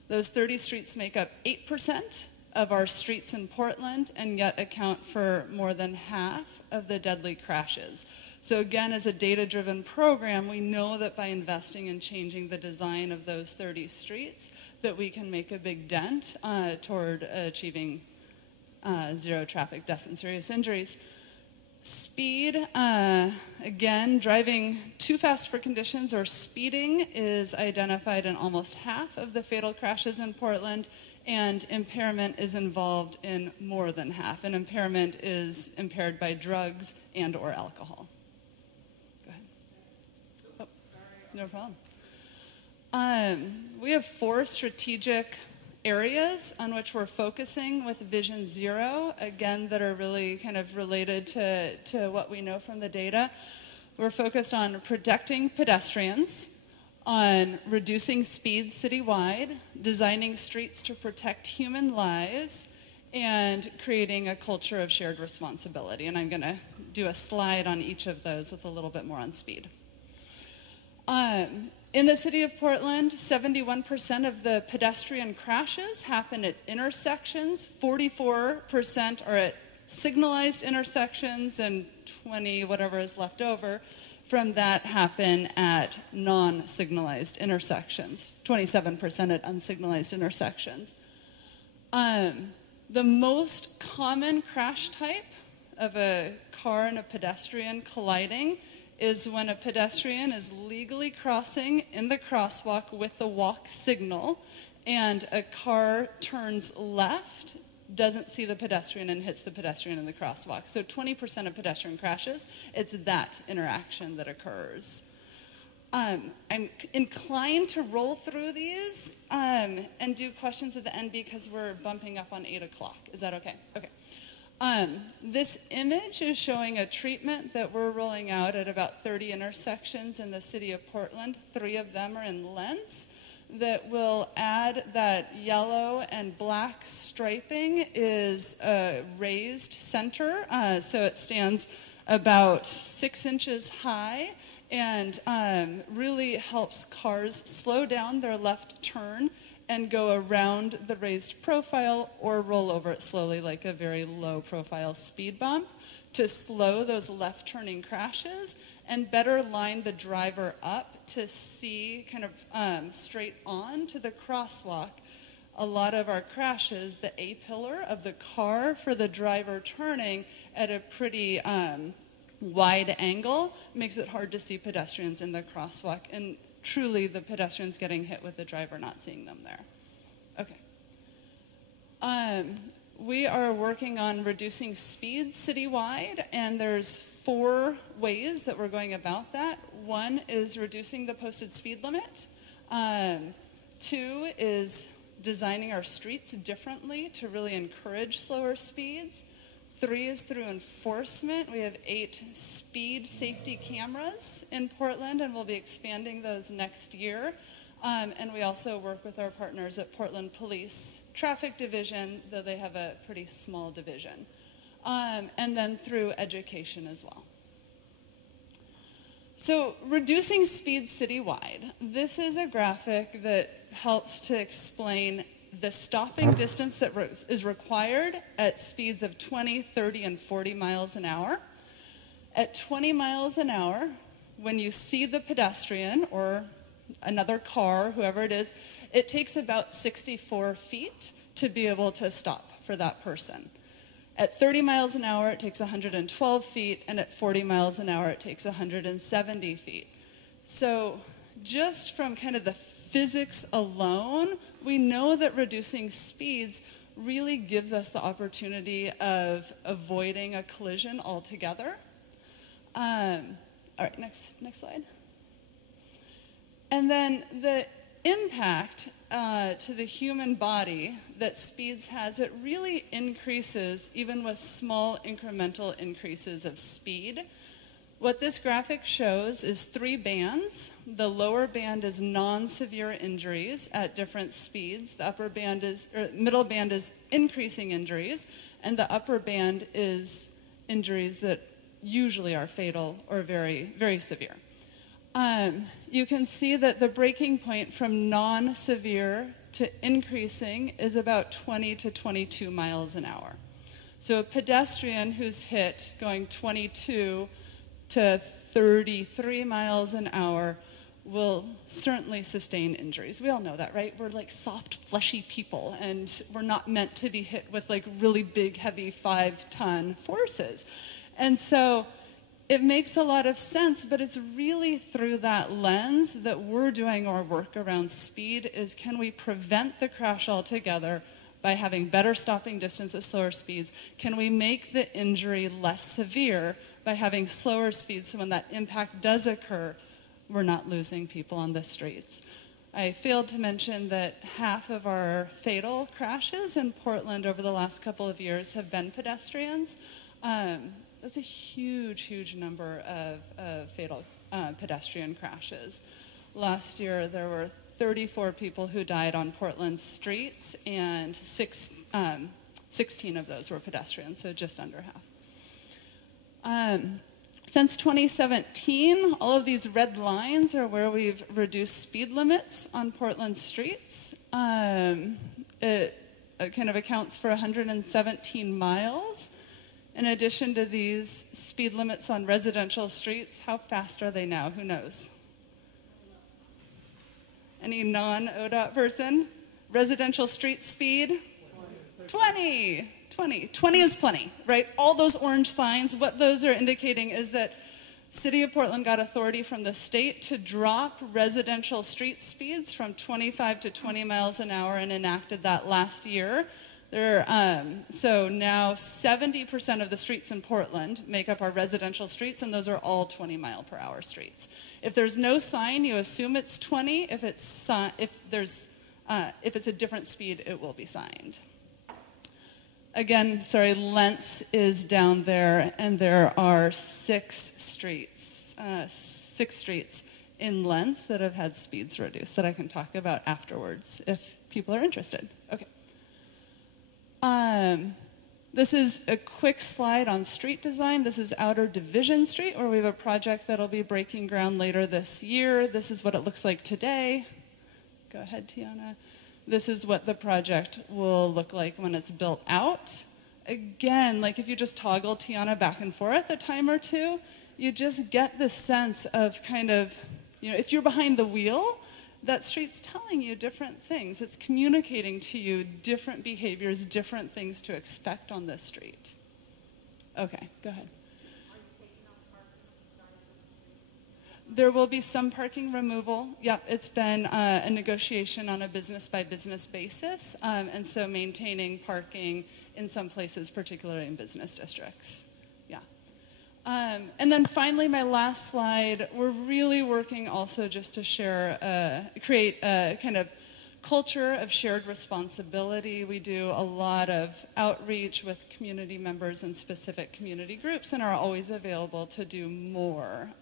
Those 30 streets make up 8% of our streets in Portland and yet account for more than half of the deadly crashes. So again, as a data-driven program, we know that by investing in changing the design of those 30 streets, that we can make a big dent toward achieving zero traffic deaths and serious injuries. Speed, again, driving too fast for conditions or speeding is identified in almost half of the fatal crashes in Portland, and impairment is involved in more than half. And impairment is impaired by drugs and or alcohol. Go ahead. Oh, no problem. We have 4 strategic areas on which we're focusing with Vision Zero, again, that are really kind of related to what we know from the data. We're focused on protecting pedestrians, on reducing speeds citywide, designing streets to protect human lives, and creating a culture of shared responsibility. And I'm going to do a slide on each of those with a little bit more on speed. In the city of Portland, 71% of the pedestrian crashes happen at intersections, 44% are at signalized intersections, and 20, whatever is left over, from that happen at non-signalized intersections, 27% at unsignalized intersections. The most common crash type of a car and a pedestrian colliding is when a pedestrian is legally crossing in the crosswalk with the walk signal and a car turns left, doesn't see the pedestrian, and hits the pedestrian in the crosswalk. So 20% of pedestrian crashes, it's that interaction that occurs. I'm inclined to roll through these and do questions at the end because we're bumping up on 8 o'clock. Is that okay? Okay. This image is showing a treatment that we're rolling out at about 30 intersections in the city of Portland. 3 of them are in Lents. That will add that yellow and black striping is a raised center. So it stands about 6 inches high and really helps cars slow down their left turn and go around the raised profile or roll over it slowly like a very low profile speed bump to slow those left turning crashes and better line the driver up to see kind of straight on to the crosswalk. A lot of our crashes, the A-pillar of the car for the driver turning at a pretty wide angle makes it hard to see pedestrians in the crosswalk, and truly the pedestrians getting hit with the driver not seeing them there. Okay. We are working on reducing speed citywide, and there's 4 ways that we're going about that. 1 is reducing the posted speed limit. 2 is designing our streets differently to really encourage slower speeds. 3 is through enforcement. We have 8 speed safety cameras in Portland, and we'll be expanding those next year. And we also work with our partners at Portland Police Traffic Division, though they have a pretty small division. And then through education as well. So reducing speed citywide. This is a graphic that helps to explain the stopping distance that is required at speeds of 20, 30, and 40 miles an hour. At 20 miles an hour, when you see the pedestrian or another car, whoever it is, it takes about 64 feet to be able to stop for that person. At 30 miles an hour, it takes 112 feet, and at 40 miles an hour, it takes 170 feet. So just from kind of the physics alone, we know that reducing speeds really gives us the opportunity of avoiding a collision altogether. All right, next slide. And then the impact to the human body that speeds has, it really increases even with small incremental increases of speed. What this graphic shows is 3 bands. The lower band is non-severe injuries at different speeds. The middle band is increasing injuries, and the upper band is injuries that usually are fatal or very, very severe. You can see that the breaking point from non-severe to increasing is about 20 to 22 miles an hour. So a pedestrian who's hit going 22 to 33 miles an hour will certainly sustain injuries. We all know that, right? We're like soft, fleshy people, and we're not meant to be hit with like really big, heavy 5-ton forces. And so it makes a lot of sense, but it's really through that lens that we're doing our work around speed is can we prevent the crash altogether by having better stopping distance at slower speeds? Can we make the injury less severe by having slower speeds so when that impact does occur, we're not losing people on the streets? I failed to mention that half of our fatal crashes in Portland over the last couple of years have been pedestrians. That's a huge, huge number of fatal pedestrian crashes. Last year, there were 34 people who died on Portland's streets, and 16 of those were pedestrians, so just under half. Since 2017, all of these red lines are where we've reduced speed limits on Portland streets. It kind of accounts for 117 miles In addition to these speed limits on residential streets, how fast are they now? Who knows? Any non-ODOT person? Residential street speed? 20. 20 is plenty, right? All those orange signs, what those are indicating is that City of Portland got authority from the state to drop residential street speeds from 25 to 20 miles an hour and enacted that last year. So now 70% of the streets in Portland make up our residential streets, and those are all 20 mile per hour streets. If there's no sign, you assume it's 20. If it's a different speed, it will be signed. Again, sorry, Lents is down there, and there are six streets in Lents that have had speeds reduced that I can talk about afterwards if people are interested. Okay. This is a quick slide on street design. This is Outer Division Street, where we have a project that'll be breaking ground later this year. This is what it looks like today. Go ahead, Tiana. This is what the project will look like when it's built out. Again, like if you just toggle Tiana back and forth a time or two, you just get the sense of kind of, if you're behind the wheel, that street's telling you different things. It's communicating to you different behaviors, different things to expect on this street. Okay, go ahead. There will be some parking removal. Yep, it's been a negotiation on a business-by-business basis, and so maintaining parking in some places, particularly in business districts. Yeah. And then finally, my last slide, we're really working also just to create a kind of culture of shared responsibility. We do a lot of outreach with community members and specific community groups and are always available to do more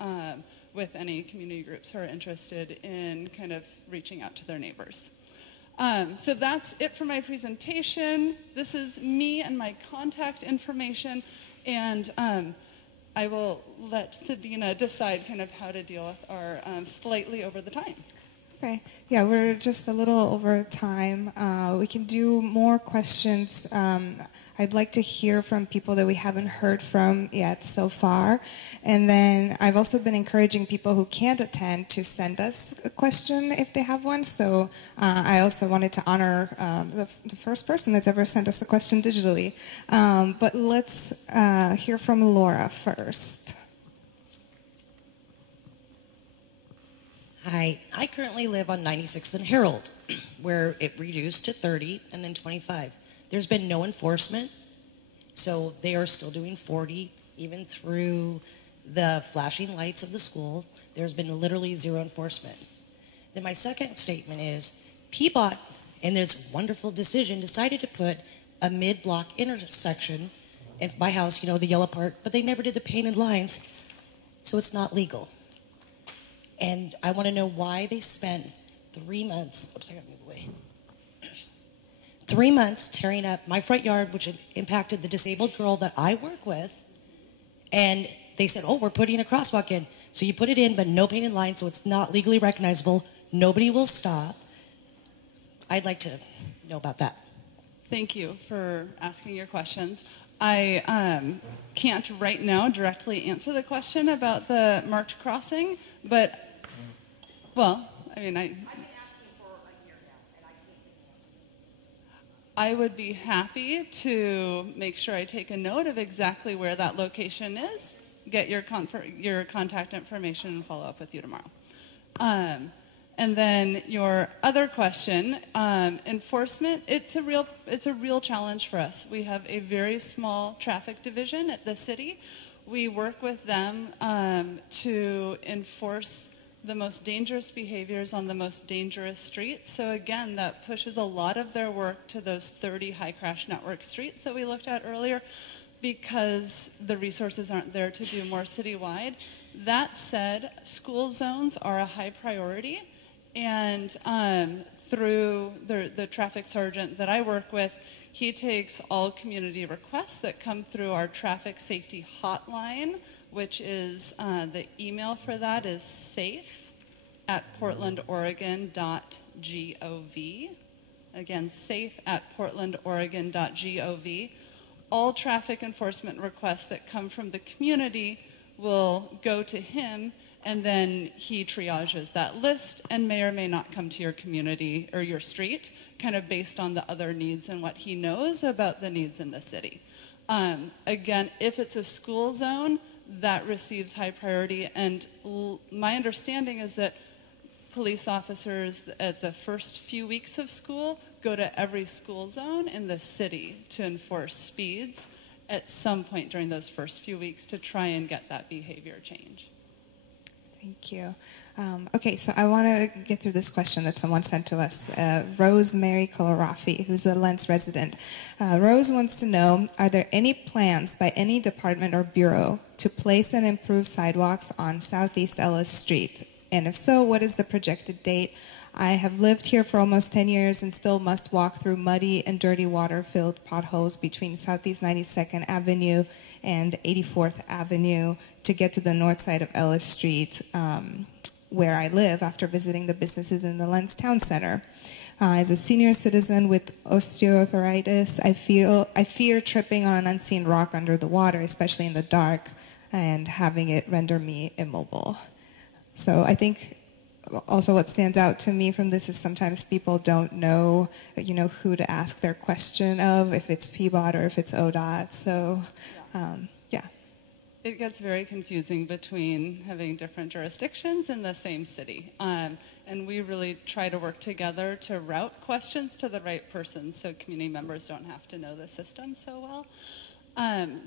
with any community groups who are interested in kind of reaching out to their neighbors. So that's it for my presentation. This is me and my contact information, and I will let Sabina decide kind of how to deal with our slightly over the time. Okay. Yeah, we're just a little over time. We can do more questions. I'd like to hear from people that we haven't heard from yet so far. And then I've also been encouraging people who can't attend to send us a question if they have one. So I also wanted to honor the first person that's ever sent us a question digitally. But let's hear from Laura first. Hi, I currently live on 96th and Herald, where it reduced to 30 and then 25. There's been no enforcement, so they are still doing 40, even through the flashing lights of the school. There's been literally zero enforcement. Then my second statement is, PBOT, in this wonderful decision, decided to put a mid-block intersection in my house, the yellow part, but they never did the painted lines, so it's not legal. And I want to know why they spent 3 months, oops, I gotta move away. 3 months tearing up my front yard, which impacted the disabled girl that I work with. And they said, we're putting a crosswalk in. So you put it in, but no painted line, so it's not legally recognizable. Nobody will stop. I'd like to know about that. Thank you for asking your questions. I can't right now directly answer the question about the marked crossing, but, I would be happy to make sure I take a note of exactly where that location is, get your contact information, and follow up with you tomorrow. And then your other question, enforcement, it's a real challenge for us. We have a very small traffic division at the city. We work with them to enforce the most dangerous behaviors on the most dangerous streets. So again, that pushes a lot of their work to those 30 high crash network streets that we looked at earlier, because the resources aren't there to do more citywide. That said, school zones are a high priority. And through the traffic sergeant that I work with, he takes all community requests that come through our traffic safety hotline, which is, the email for that is safe@portlandoregon.gov. Again, safe@portlandoregon.gov. all traffic enforcement requests that come from the community will go to him, and then he triages that list and may or may not come to your community or your street, kind of based on the other needs and what he knows about the needs in the city. Again, if it's a school zone, that receives high priority, and my understanding is that police officers at the first few weeks of school go to every school zone in the city to enforce speeds at some point during those first few weeks to try and get that behavior change. Thank you. Okay, so I want to get through this question that someone sent to us. Rosemary Colarafi, who's a Lents resident. Rose wants to know, are there any plans by any department or bureau to place and improve sidewalks on Southeast Ellis Street? And if so, what is the projected date? I have lived here for almost 10 years and still must walk through muddy and dirty water-filled potholes between Southeast 92nd Avenue and 84th Avenue to get to the north side of Ellis Street, where I live after visiting the businesses in the Lents Town Center. As a senior citizen with osteoarthritis, I fear tripping on an unseen rock under the water, especially in the dark, and having it render me immobile. So I think also what stands out to me from this is sometimes people don't know, who to ask their question of, if it's PBOT or if it's ODOT. So, yeah. It gets very confusing between having different jurisdictions in the same city. And we really try to work together to route questions to the right person so community members don't have to know the system so well.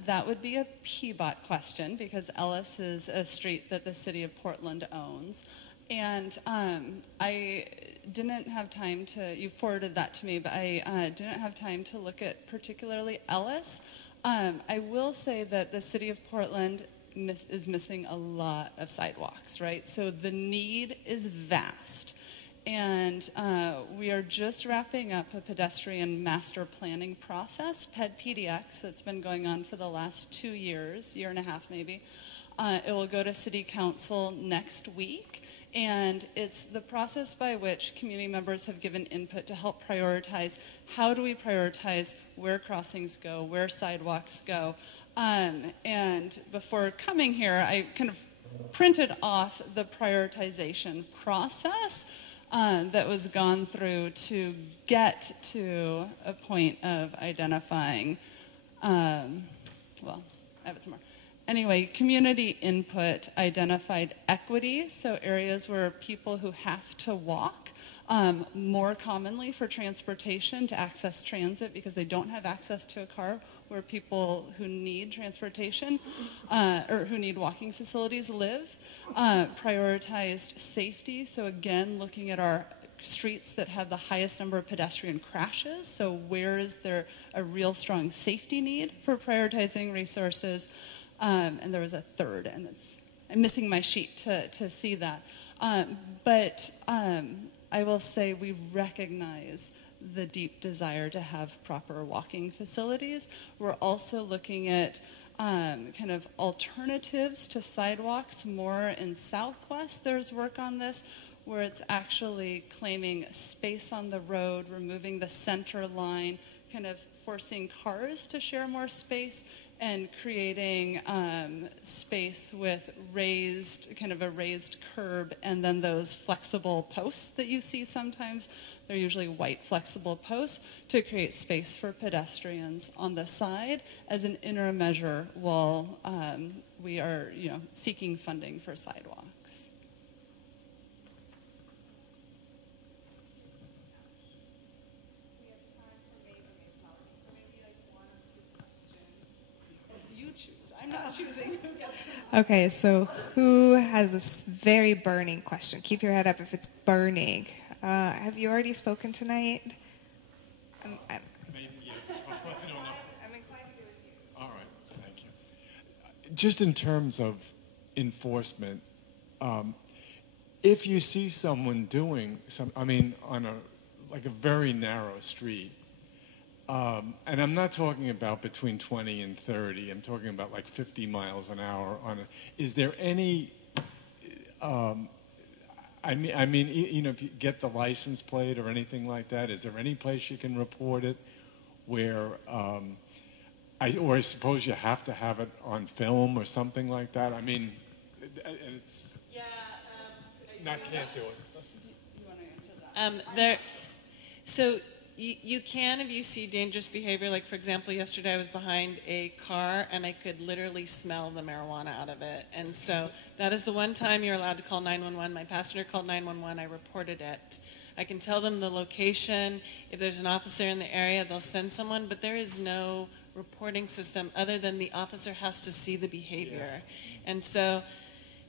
That would be a PBOT question because Ellis is a street that the city of Portland owns. And I didn't have time to, you forwarded that to me, but I didn't have time to look at particularly Ellis. I will say that the city of Portland is missing a lot of sidewalks, right? So the need is vast. And we are just wrapping up a pedestrian master planning process, PED-PDX, that's been going on for the last 2 years, year and a half maybe. It will go to city council next week. And it's the process by which community members have given input to help prioritize how do we prioritize where crossings go, where sidewalks go. And before coming here, I kind of printed off the prioritization process that was gone through to get to a point of identifying, well, I have it somewhere. Anyway, community input identified equity, so areas where people who have to walk more commonly for transportation to access transit because they don't have access to a car, where people who need transportation or who need walking facilities live. Prioritized safety, so again, looking at our streets that have the highest number of pedestrian crashes, so where is there a real strong safety need for prioritizing resources. And there was a third, and I'm missing my sheet to see that. But I will say we recognize the deep desire to have proper walking facilities. We're also looking at kind of alternatives to sidewalks more in Southwest. There's work on this where it's actually claiming space on the road, removing the center line, kind of forcing cars to share more space, and creating space with kind of a raised curb, and then those flexible posts that you see sometimes. They're usually white flexible posts to create space for pedestrians on the side as an interim measure while we are, seeking funding for sidewalks. I'm not choosing. Okay, so who has this very burning question? Keep your head up if it's burning. Have you already spoken tonight? Maybe, yeah. I don't know. I'm inclined to give it to you. All right, thank you. Just in terms of enforcement, if you see someone doing on a very narrow street, and I'm not talking about between 20 and 30. I'm talking about like 50 miles an hour is there any? If you get the license plate or anything like that, is there any place you can report it where or I suppose you have to have it on film or something like that. I mean, and it's can't do it. Do you want to answer that? So you can, if you see dangerous behavior, like for example, yesterday I was behind a car and I could literally smell the marijuana out of it. And so that is the one time you're allowed to call 911. My passenger called 911. I reported it. I can tell them the location. If there's an officer in the area, they'll send someone, but there is no reporting system other than the officer has to see the behavior. And so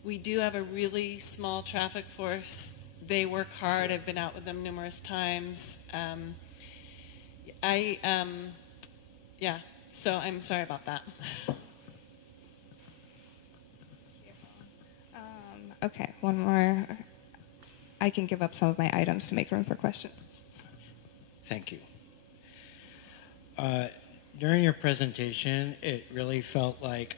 we do have a really small traffic force. They work hard. I've been out with them numerous times. So I'm sorry about that. Okay, one more. I can give up some of my items to make room for questions. Thank you. During your presentation, it really felt like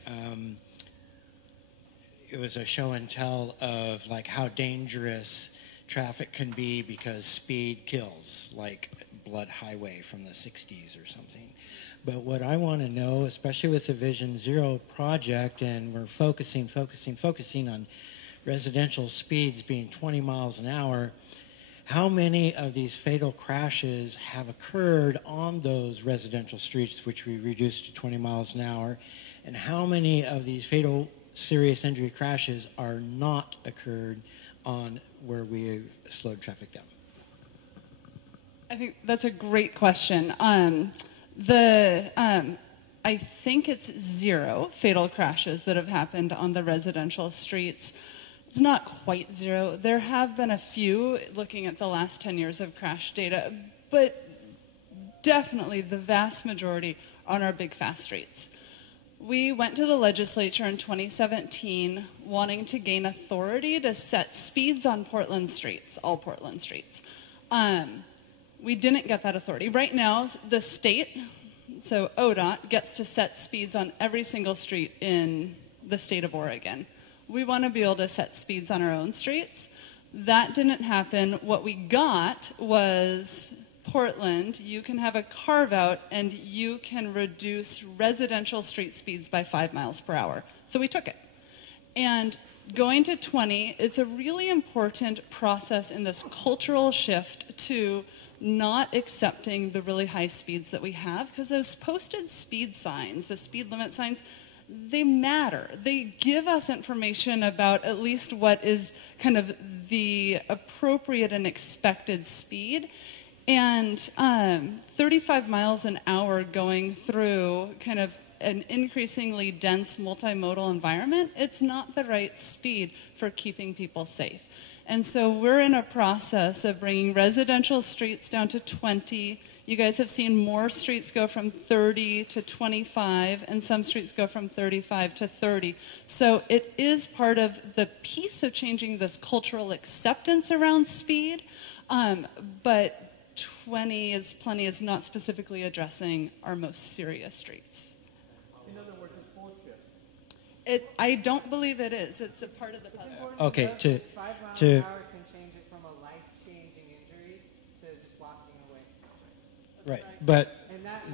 it was a show and tell of like how dangerous traffic can be because speed kills, like Blood Highway from the 60s or something. But what I want to know, especially with the Vision Zero project, and we're focusing on residential speeds being 20 miles an hour, how many of these fatal crashes have occurred on those residential streets, which we reduced to 20 miles an hour, and how many of these fatal serious injury crashes are not occurred on where we've slowed traffic down? I think that's a great question. I think it's 0 fatal crashes that have happened on the residential streets. It's not quite 0. There have been a few looking at the last 10 years of crash data, but definitely the vast majority on our big fast streets. We went to the legislature in 2017 wanting to gain authority to set speeds on Portland streets, all Portland streets. We didn't get that authority. Right now, the state, so ODOT, gets to set speeds on every single street in the state of Oregon. We want to be able to set speeds on our own streets. That didn't happen. What we got was Portland, you can have a carve out and you can reduce residential street speeds by 5 miles per hour. So we took it. And going to 20, it's a really important process in this cultural shift to not accepting the really high speeds that we have, because those posted speed signs, the speed limit signs, they matter. They give us information about at least what is kind of the appropriate and expected speed. And 35 miles an hour going through kind of an increasingly dense multimodal environment, it's not the right speed for keeping people safe. And so we're in a process of bringing residential streets down to 20. You guys have seen more streets go from 30 to 25, and some streets go from 35 to 30. So it is part of the piece of changing this cultural acceptance around speed, but 20 is plenty is not specifically addressing our most serious streets. In other words, it's bullshit. I don't believe it is. It's a part of the puzzle. Okay, 5 miles an hour can change it from a life-changing injury to just walking away. Right, but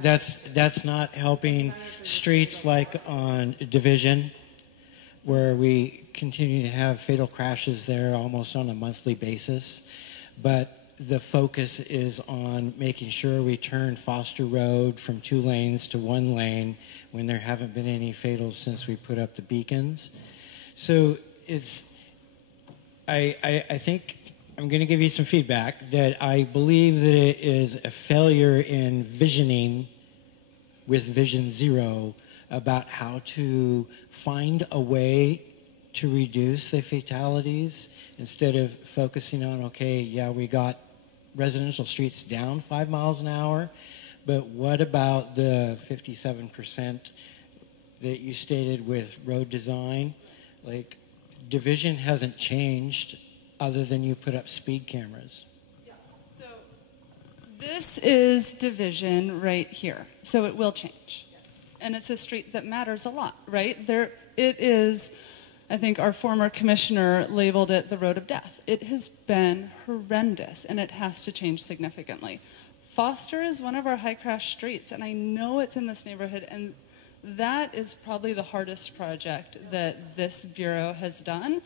that's not helping streets like on Division, where we continue to have fatal crashes there almost on a monthly basis. But the focus is on making sure we turn Foster Road from 2 lanes to 1 lane when there haven't been any fatals since we put up the beacons. So I think I'm going to give you some feedback that I believe that it is a failure in visioning with Vision Zero about how to find a way to reduce the fatalities instead of focusing on, okay, yeah, we got residential streets down 5 miles an hour, but what about the 57% that you stated with road design? Like, Division hasn't changed other than you put up speed cameras. Yeah. So this is Division right here. So it will change. And it's a street that matters a lot, right? It is, I think our former commissioner labeled it the road of death. It has been horrendous, and it has to change significantly. Foster is one of our high crash streets, and I know it's in this neighborhood, and that is probably the hardest project that this Bureau has done.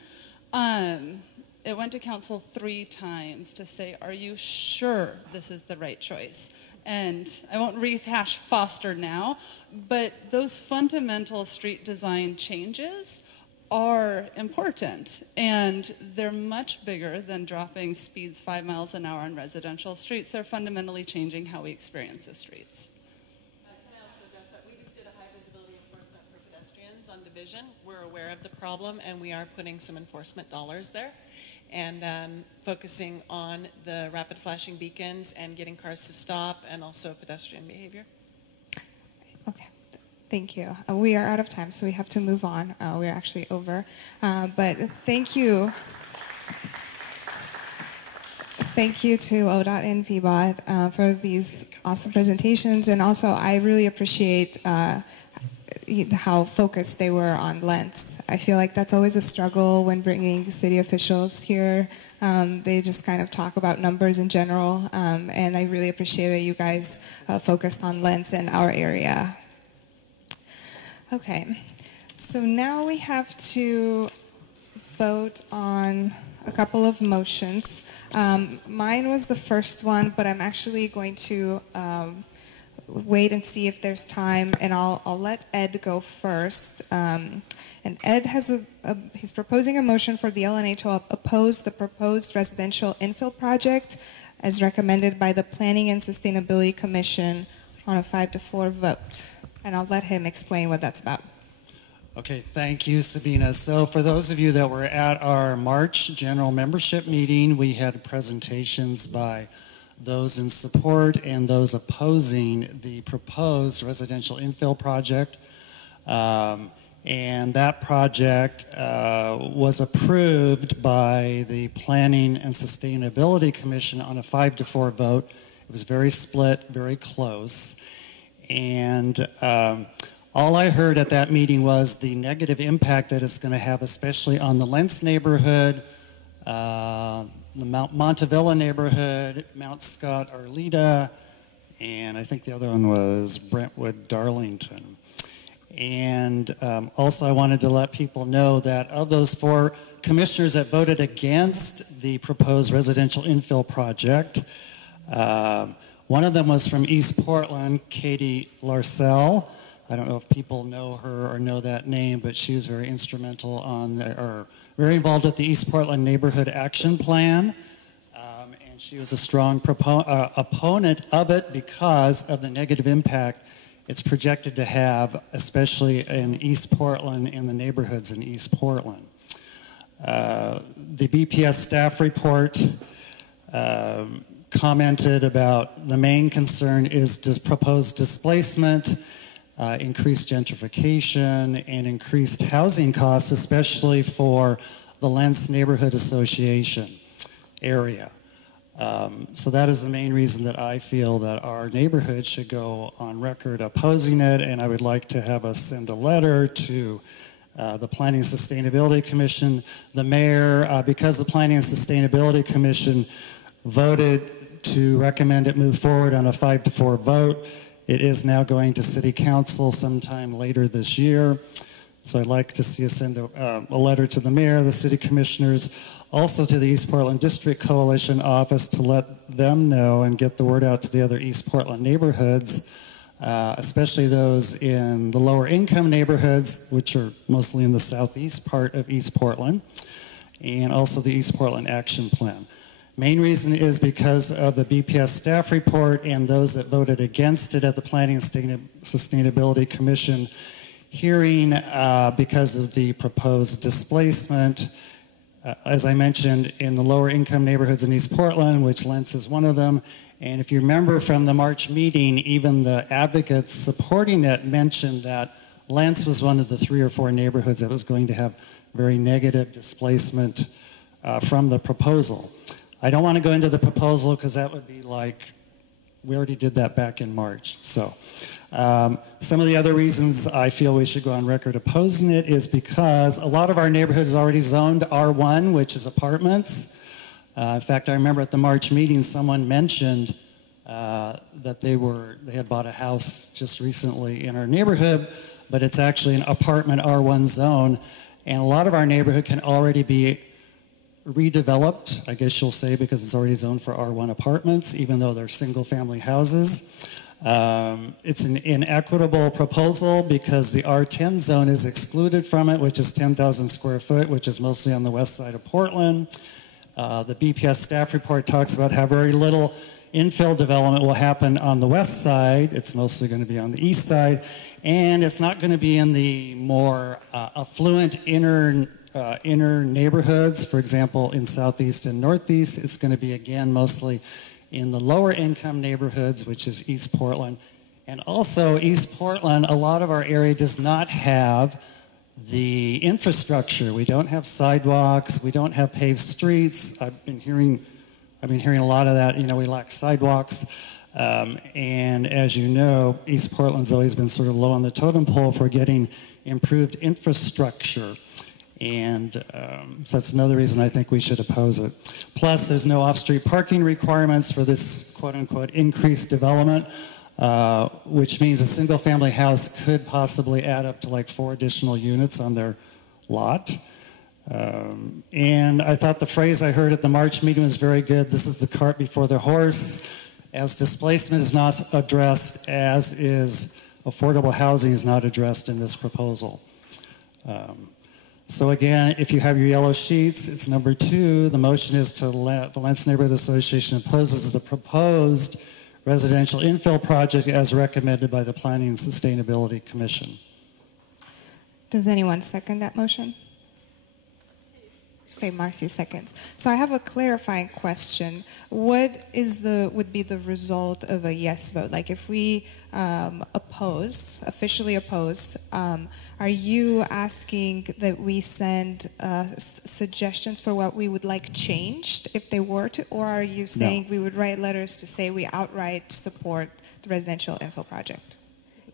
It went to council 3 times to say, are you sure this is the right choice? And I won't rehash Foster now, but those fundamental street design changes are important, and they're much bigger than dropping speeds 5 miles an hour on residential streets. They're fundamentally changing how we experience the streets. Can I also address that? We just did a high visibility enforcement for pedestrians on Division. We're aware of the problem, and we are putting some enforcement dollars there and focusing on the rapid flashing beacons and getting cars to stop, and also pedestrian behavior. Okay. Thank you. We are out of time, so we have to move on. We're actually over. But thank you. Thank you to ODOT and VBOT for these awesome presentations. And also, I really appreciate how focused they were on Lents. I feel like that's always a struggle when bringing city officials here. They just kind of talk about numbers in general. And I really appreciate that you guys focused on Lents in our area. Okay, so now we have to vote on a couple of motions. Mine was the first one, but I'm actually going to wait and see if there's time, and I'll let Ed go first. And Ed has he's proposing a motion for the LNA to oppose the proposed residential infill project as recommended by the Planning and Sustainability Commission on a 5-4 vote. And I'll let him explain what that's about. Okay, thank you, Sabina. So for those of you that were at our March general membership meeting, we had presentations by those in support and those opposing the proposed residential infill project. And that project was approved by the Planning and Sustainability Commission on a 5-4 vote. It was very split, very close. And all I heard at that meeting was the negative impact that it's going to have, especially on the Lents neighborhood, the Mount Montevilla neighborhood, Mount Scott, Arleta, and I think the other one was Brentwood, Darlington. And also I wanted to let people know that of those 4 commissioners that voted against the proposed residential infill project, one of them was from East Portland, Katie Larcell. I don't know if people know her or know that name, but she was very instrumental or very involved with the East Portland Neighborhood Action Plan. And she was a strong opponent of it because of the negative impact it's projected to have, especially in East Portland and the neighborhoods in East Portland. The BPS staff report commented about the main concern is proposed displacement, increased gentrification, and increased housing costs, especially for the Lents Neighborhood Association area. So that is the main reason that I feel that our neighborhood should go on record opposing it, and I would like to have us send a letter to the Planning and Sustainability Commission, the mayor, because the Planning and Sustainability Commission voted to recommend it move forward on a 5-4 vote. It is now going to City Council sometime later this year. So I'd like to see us send a letter to the mayor, the city commissioners, also to the East Portland District Coalition office to let them know and get the word out to the other East Portland neighborhoods, especially those in the lower income neighborhoods, which are mostly in the southeast part of East Portland, and also the East Portland Action Plan. Main reason is because of the BPS staff report and those that voted against it at the Planning and Sustainability Commission hearing because of the proposed displacement. As I mentioned, in the lower income neighborhoods in East Portland, which Lents is one of them. And if you remember from the March meeting, even the advocates supporting it mentioned that Lents was one of the 3 or 4 neighborhoods that was going to have very negative displacement from the proposal. I don't want to go into the proposal because that would be like, we already did that back in March. So some of the other reasons I feel we should go on record opposing it is because a lot of our neighborhood is already zoned R1, which is apartments. In fact, I remember at the March meeting someone mentioned that they had bought a house just recently in our neighborhood, but it's actually an apartment R1 zone, and a lot of our neighborhood can already be redeveloped, I guess you'll say, because it's already zoned for R1 apartments, even though they're single-family houses. It's an inequitable proposal because the R10 zone is excluded from it, which is 10,000 square foot, which is mostly on the west side of Portland. The BPS staff report talks about how very little infill development will happen on the west side. It's mostly going to be on the east side, and it's not going to be in the more affluent inner neighborhoods. For example, in southeast and northeast, it's going to be again mostly in the lower income neighborhoods, which is East Portland. And also East Portland, a lot of our area does not have the infrastructure. We don't have sidewalks, we don't have paved streets. I've been hearing a lot of that, we lack sidewalks. And as you know, East Portland's always been sort of low on the totem pole for getting improved infrastructure. And so that's another reason I think we should oppose it. Plus, there's no off-street parking requirements for this quote-unquote increased development, which means a single-family house could possibly add up to like 4 additional units on their lot. And I thought the phrase I heard at the March meeting was very good. This is the cart before the horse. As displacement is not addressed, as is affordable housing is not addressed in this proposal. So again, if you have your yellow sheets, it's number 2. The motion is to the Lents Neighborhood Association opposes the proposed residential infill project as recommended by the Planning and Sustainability Commission. Does anyone second that motion? Okay, Marcy seconds. So I have a clarifying question. What would be the result of a yes vote? Like if we officially oppose, are you asking that we send suggestions for what we would like changed if they were to, or are you saying we would write letters to say we outright support the residential infill project?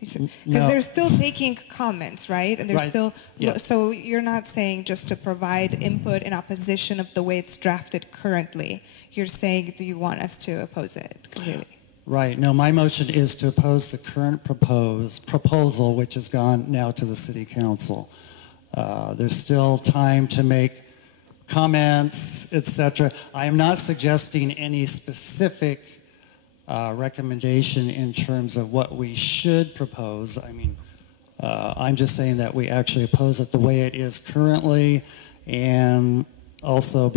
Because they're still taking comments, right? And they're still, so you're not saying just to provide input in opposition of the way it's drafted currently. You're saying, do you want us to oppose it completely? Right. No, my motion is to oppose the current proposal, which has gone now to the City Council. There's still time to make comments, etc. I am not suggesting any specific recommendation in terms of what we should propose. I mean, I'm just saying that we actually oppose it the way it is currently, and also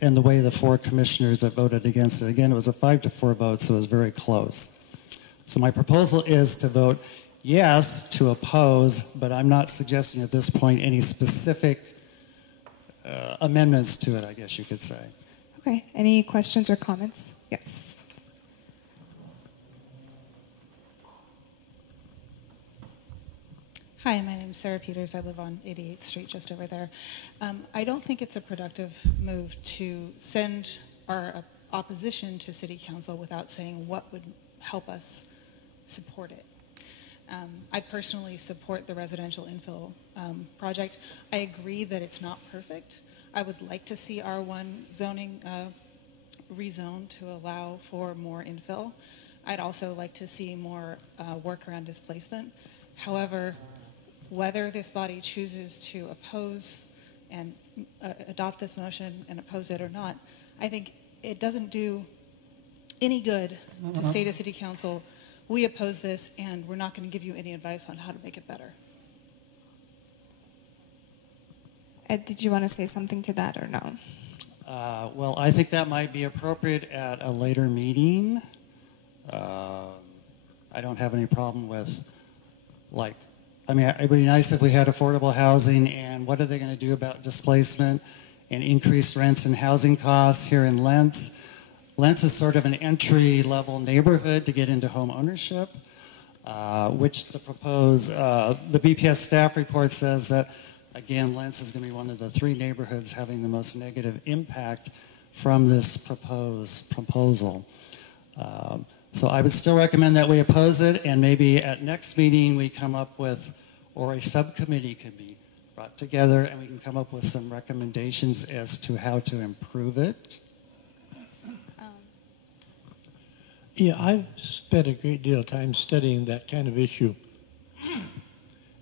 and the way the 4 commissioners that voted against it. Again, it was a 5-4 vote, so it was very close. So my proposal is to vote yes to oppose, but I'm not suggesting at this point any specific amendments to it, I guess you could say. Okay. Any questions or comments? Yes. Hi, my name is Sarah Peters. I live on 88th Street, just over there. I don't think it's a productive move to send our opposition to City Council without saying what would help us support it. I personally support the residential infill project. I agree that it's not perfect. I would like to see R1 zoning rezoned to allow for more infill. I'd also like to see more work around displacement. However, whether this body chooses to oppose and adopt this motion and oppose it or not, I think it doesn't do any good to say to City Council, we oppose this and we're not going to give you any advice on how to make it better. Ed, did you want to say something to that or no? Well, I think that might be appropriate at a later meeting. I don't have any problem with, it would be nice if we had affordable housing, and what are they going to do about displacement and increased rents and housing costs here in Lents? Lents is sort of an entry-level neighborhood to get into home ownership, which the BPS staff report says that, again, Lents is going to be one of the 3 neighborhoods having the most negative impact from this proposal. So I would still recommend that we oppose it, and maybe at next meeting we come up with, or a subcommittee could be brought together, and we can come up with some recommendations as to how to improve it. Yeah, I've spent a great deal of time studying that kind of issue.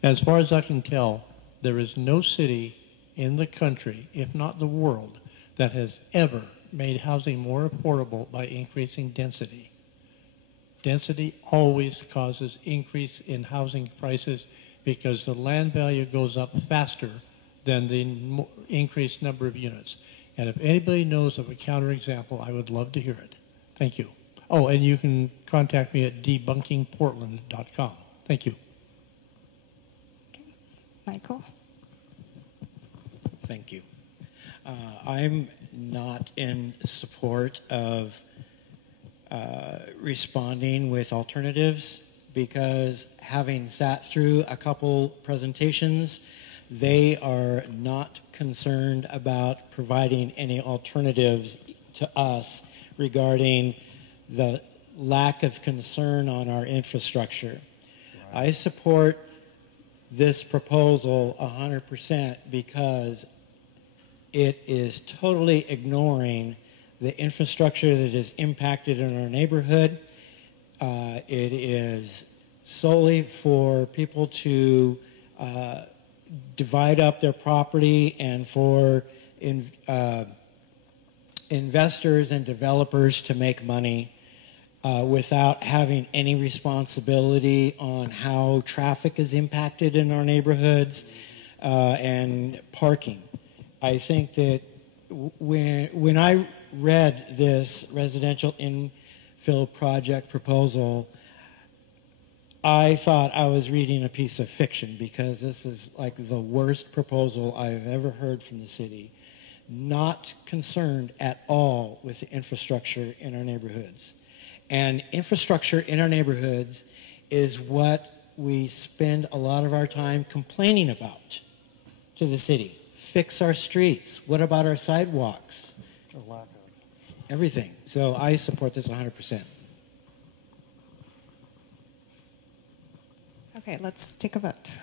As far as I can tell, there is no city in the country, if not the world, that has ever made housing more affordable by increasing density. Density always causes increase in housing prices because the land value goes up faster than the increased number of units. And if anybody knows of a counterexample, I would love to hear it. Thank you. Oh, and you can contact me at debunkingportland.com. Thank you. Michael? Thank you. I'm not in support of responding with alternatives because having sat through a couple presentations, they are not concerned about providing any alternatives to us regarding the lack of concern on our infrastructure. Right. I support this proposal 100% because it is totally ignoring the infrastructure that is impacted in our neighborhood. It is solely for people to divide up their property and for investors and developers to make money without having any responsibility on how traffic is impacted in our neighborhoods and parking. I think that when I read this residential infill project proposal, I thought I was reading a piece of fiction because this is like the worst proposal I've ever heard from the city. Not concerned at all with the infrastructure in our neighborhoods. And infrastructure in our neighborhoods is what we spend a lot of our time complaining about to the city. Fix our streets. What about our sidewalks? A lack of. Everything. So I support this 100%. Okay, let's take a vote.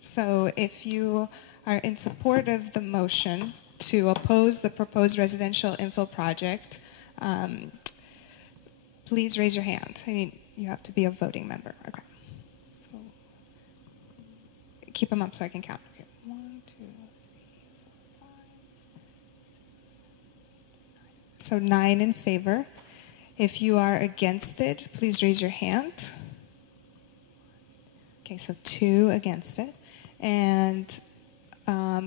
So if you are in support of the motion to oppose the proposed residential infill project, please raise your hand. I mean, you have to be a voting member. Okay. So keep them up so I can count. Okay. 1, 2, 3, 4, 5, 6, 7, 8, 9. So 9 in favor. If you are against it, please raise your hand. Okay, so 2 against it. And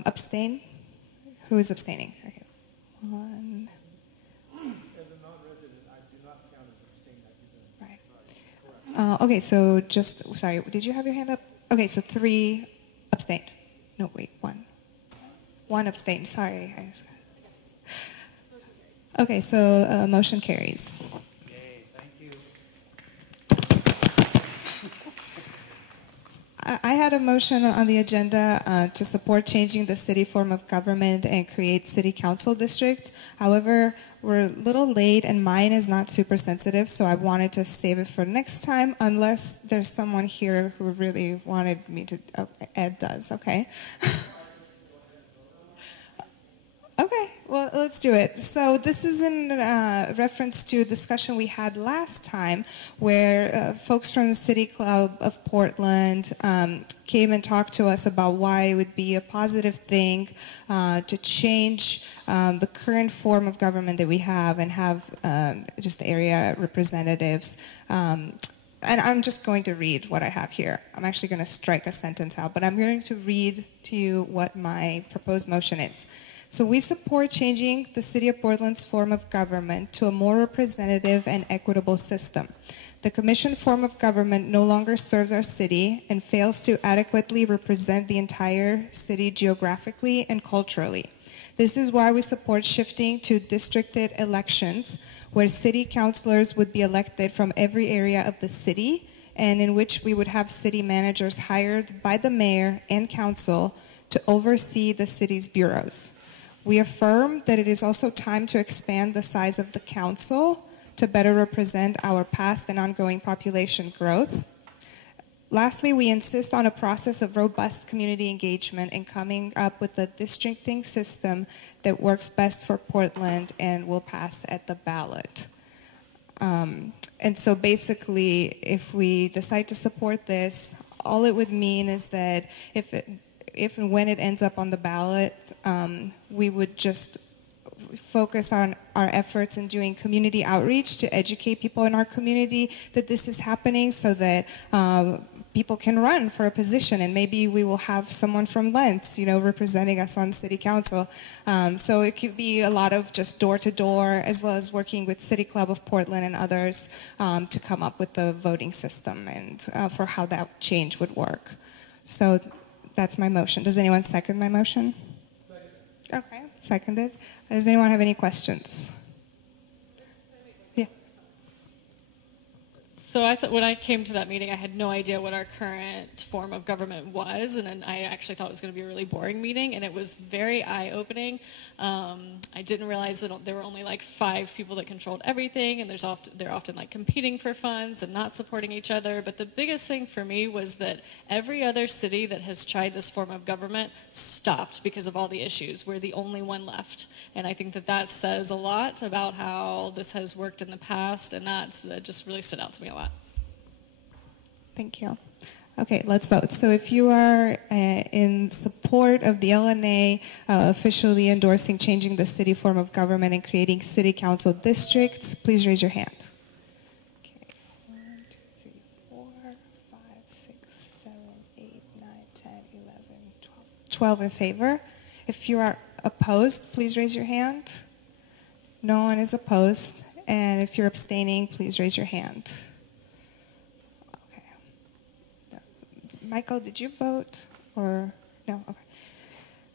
abstain? Who is abstaining? Okay. 1. Okay, so just, sorry, did you have your hand up? Okay, so 3 abstained. No, wait, 1. 1 abstained, sorry. Okay, so motion carries. Yay, thank you. I had a motion on the agenda to support changing the city form of government and create city council districts. However, we're a little late and mine is not super sensitive, so I wanted to save it for next time unless there's someone here who really wanted me to. Oh, Ed does, okay. Okay, well, let's do it. So this is in reference to a discussion we had last time where folks from the City Club of Portland came and talked to us about why it would be a positive thing to change the current form of government that we have and have just area representatives. And I'm just going to read what I have here. I'm actually going to strike a sentence out, but I'm going to read to you what my proposed motion is. So we support changing the City of Portland's form of government to a more representative and equitable system. The commission form of government no longer serves our city and fails to adequately represent the entire city geographically and culturally. This is why we support shifting to districted elections, where city councilors would be elected from every area of the city, and in which we would have city managers hired by the mayor and council to oversee the city's bureaus. We affirm that it is also time to expand the size of the council to better represent our past and ongoing population growth. Lastly, we insist on a process of robust community engagement and coming up with a districting system that works best for Portland and will pass at the ballot. And so basically, if we decide to support this, all it would mean is that if and when it ends up on the ballot, we would just focus on our efforts in doing community outreach to educate people in our community that this is happening, so that people can run for a position, and maybe we will have someone from Lents, representing us on city council. So it could be a lot of just door to door, as well as working with City Club of Portland and others to come up with the voting system and for how that change would work. So that's my motion. Does anyone second my motion? Okay, seconded. Does anyone have any questions? So when I came to that meeting, I had no idea what our current form of government was, and I actually thought it was going to be a really boring meeting, and it was very eye-opening. I didn't realize that there were only like 5 people that controlled everything, and they're often like competing for funds and not supporting each other. But the biggest thing for me was that every other city that has tried this form of government stopped because of all the issues. We're the only one left, and I think that says a lot about how this has worked in the past, and that just really stood out to me a lot. Thank you. Okay, let's vote. So if you are in support of the LNA officially endorsing changing the city form of government and creating city council districts, please raise your hand. Okay, 1, 2, 3, 4, 5, 6, 7, 8, 9, 10, 11, 12 in favor. If you are opposed, please raise your hand. No one is opposed. And if you're abstaining, please raise your hand. Michael, did you vote or no? Okay.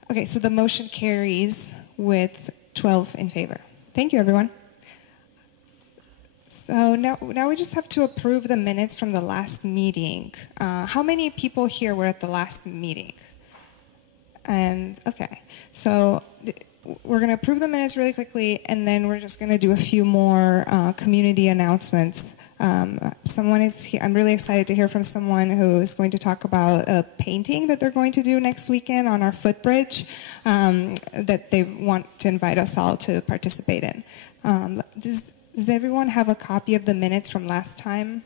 Okay, so the motion carries with 12 in favor. Thank you, everyone. So now we just have to approve the minutes from the last meeting. How many people here were at the last meeting? And okay, so we're going to approve the minutes really quickly, and then we're just going to do a few more community announcements. Someone is here. I'm really excited to hear from someone who is going to talk about a painting that they're going to do next weekend on our footbridge that they want to invite us all to participate in. Does everyone have a copy of the minutes from last time?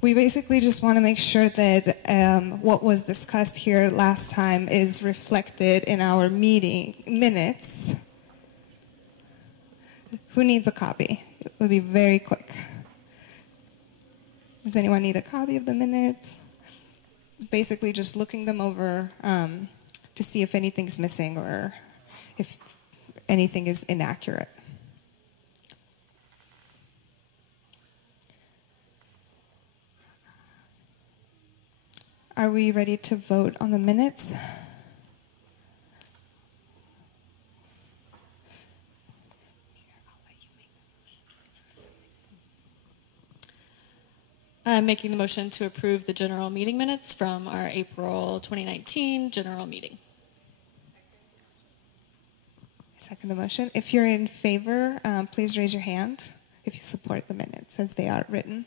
We basically just want to make sure that what was discussed here last time is reflected in our meeting minutes. Who needs a copy? It would be very quick. Does anyone need a copy of the minutes? Basically just looking them over to see if anything's missing or if anything is inaccurate. Are we ready to vote on the minutes? I'm making the motion to approve the general meeting minutes from our April 2019 general meeting. Second the motion. If you're in favor, please raise your hand if you support the minutes as they are written.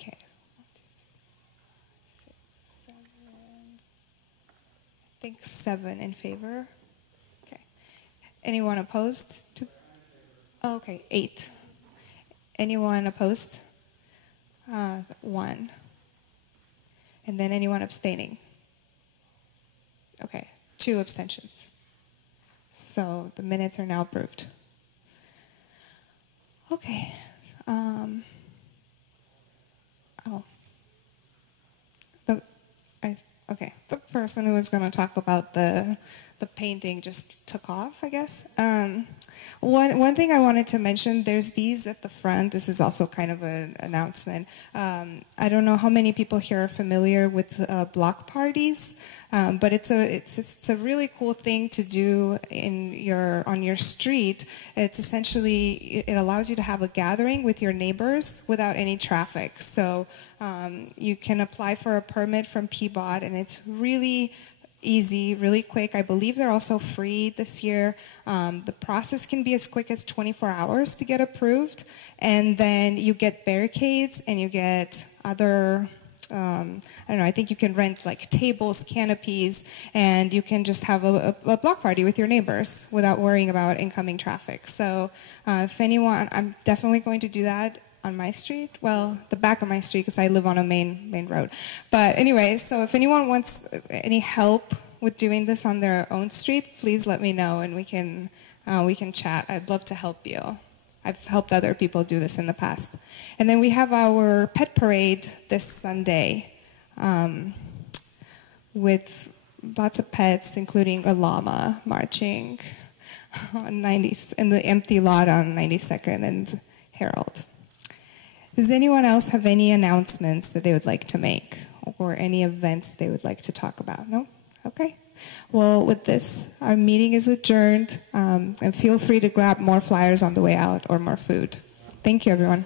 Okay. 1, 2, 3, 4, 5, 6, 7. I think 7 in favor. Okay. Anyone opposed to? Oh, okay, 8. Anyone opposed? 1. And then anyone abstaining? Okay, 2 abstentions. So the minutes are now approved. Okay. The person who was going to talk about the painting just took off, I guess. One thing I wanted to mention, there's these at the front. This is also kind of an announcement. I don't know how many people here are familiar with block parties, but it's a really cool thing to do on your street. It's essentially, it allows you to have a gathering with your neighbors without any traffic. So you can apply for a permit from PBOT, and it's really easy, really quick. I believe they're also free this year. The process can be as quick as 24 hours to get approved, and then you get barricades and you get other, I think you can rent like tables, canopies, and you can just have a block party with your neighbors without worrying about incoming traffic. So if anyone, I'm definitely going to do that on my street. Well, the back of my street because I live on a main road. But anyway, so if anyone wants any help with doing this on their own street, please let me know and we can chat. I'd love to help you. I've helped other people do this in the past. And then we have our pet parade this Sunday with lots of pets, including a llama marching on in the empty lot on 92nd and Herald. Does anyone else have any announcements that they would like to make or any events they would like to talk about? No? Okay. Well, with this, our meeting is adjourned, and feel free to grab more flyers on the way out or more food. Thank you, everyone.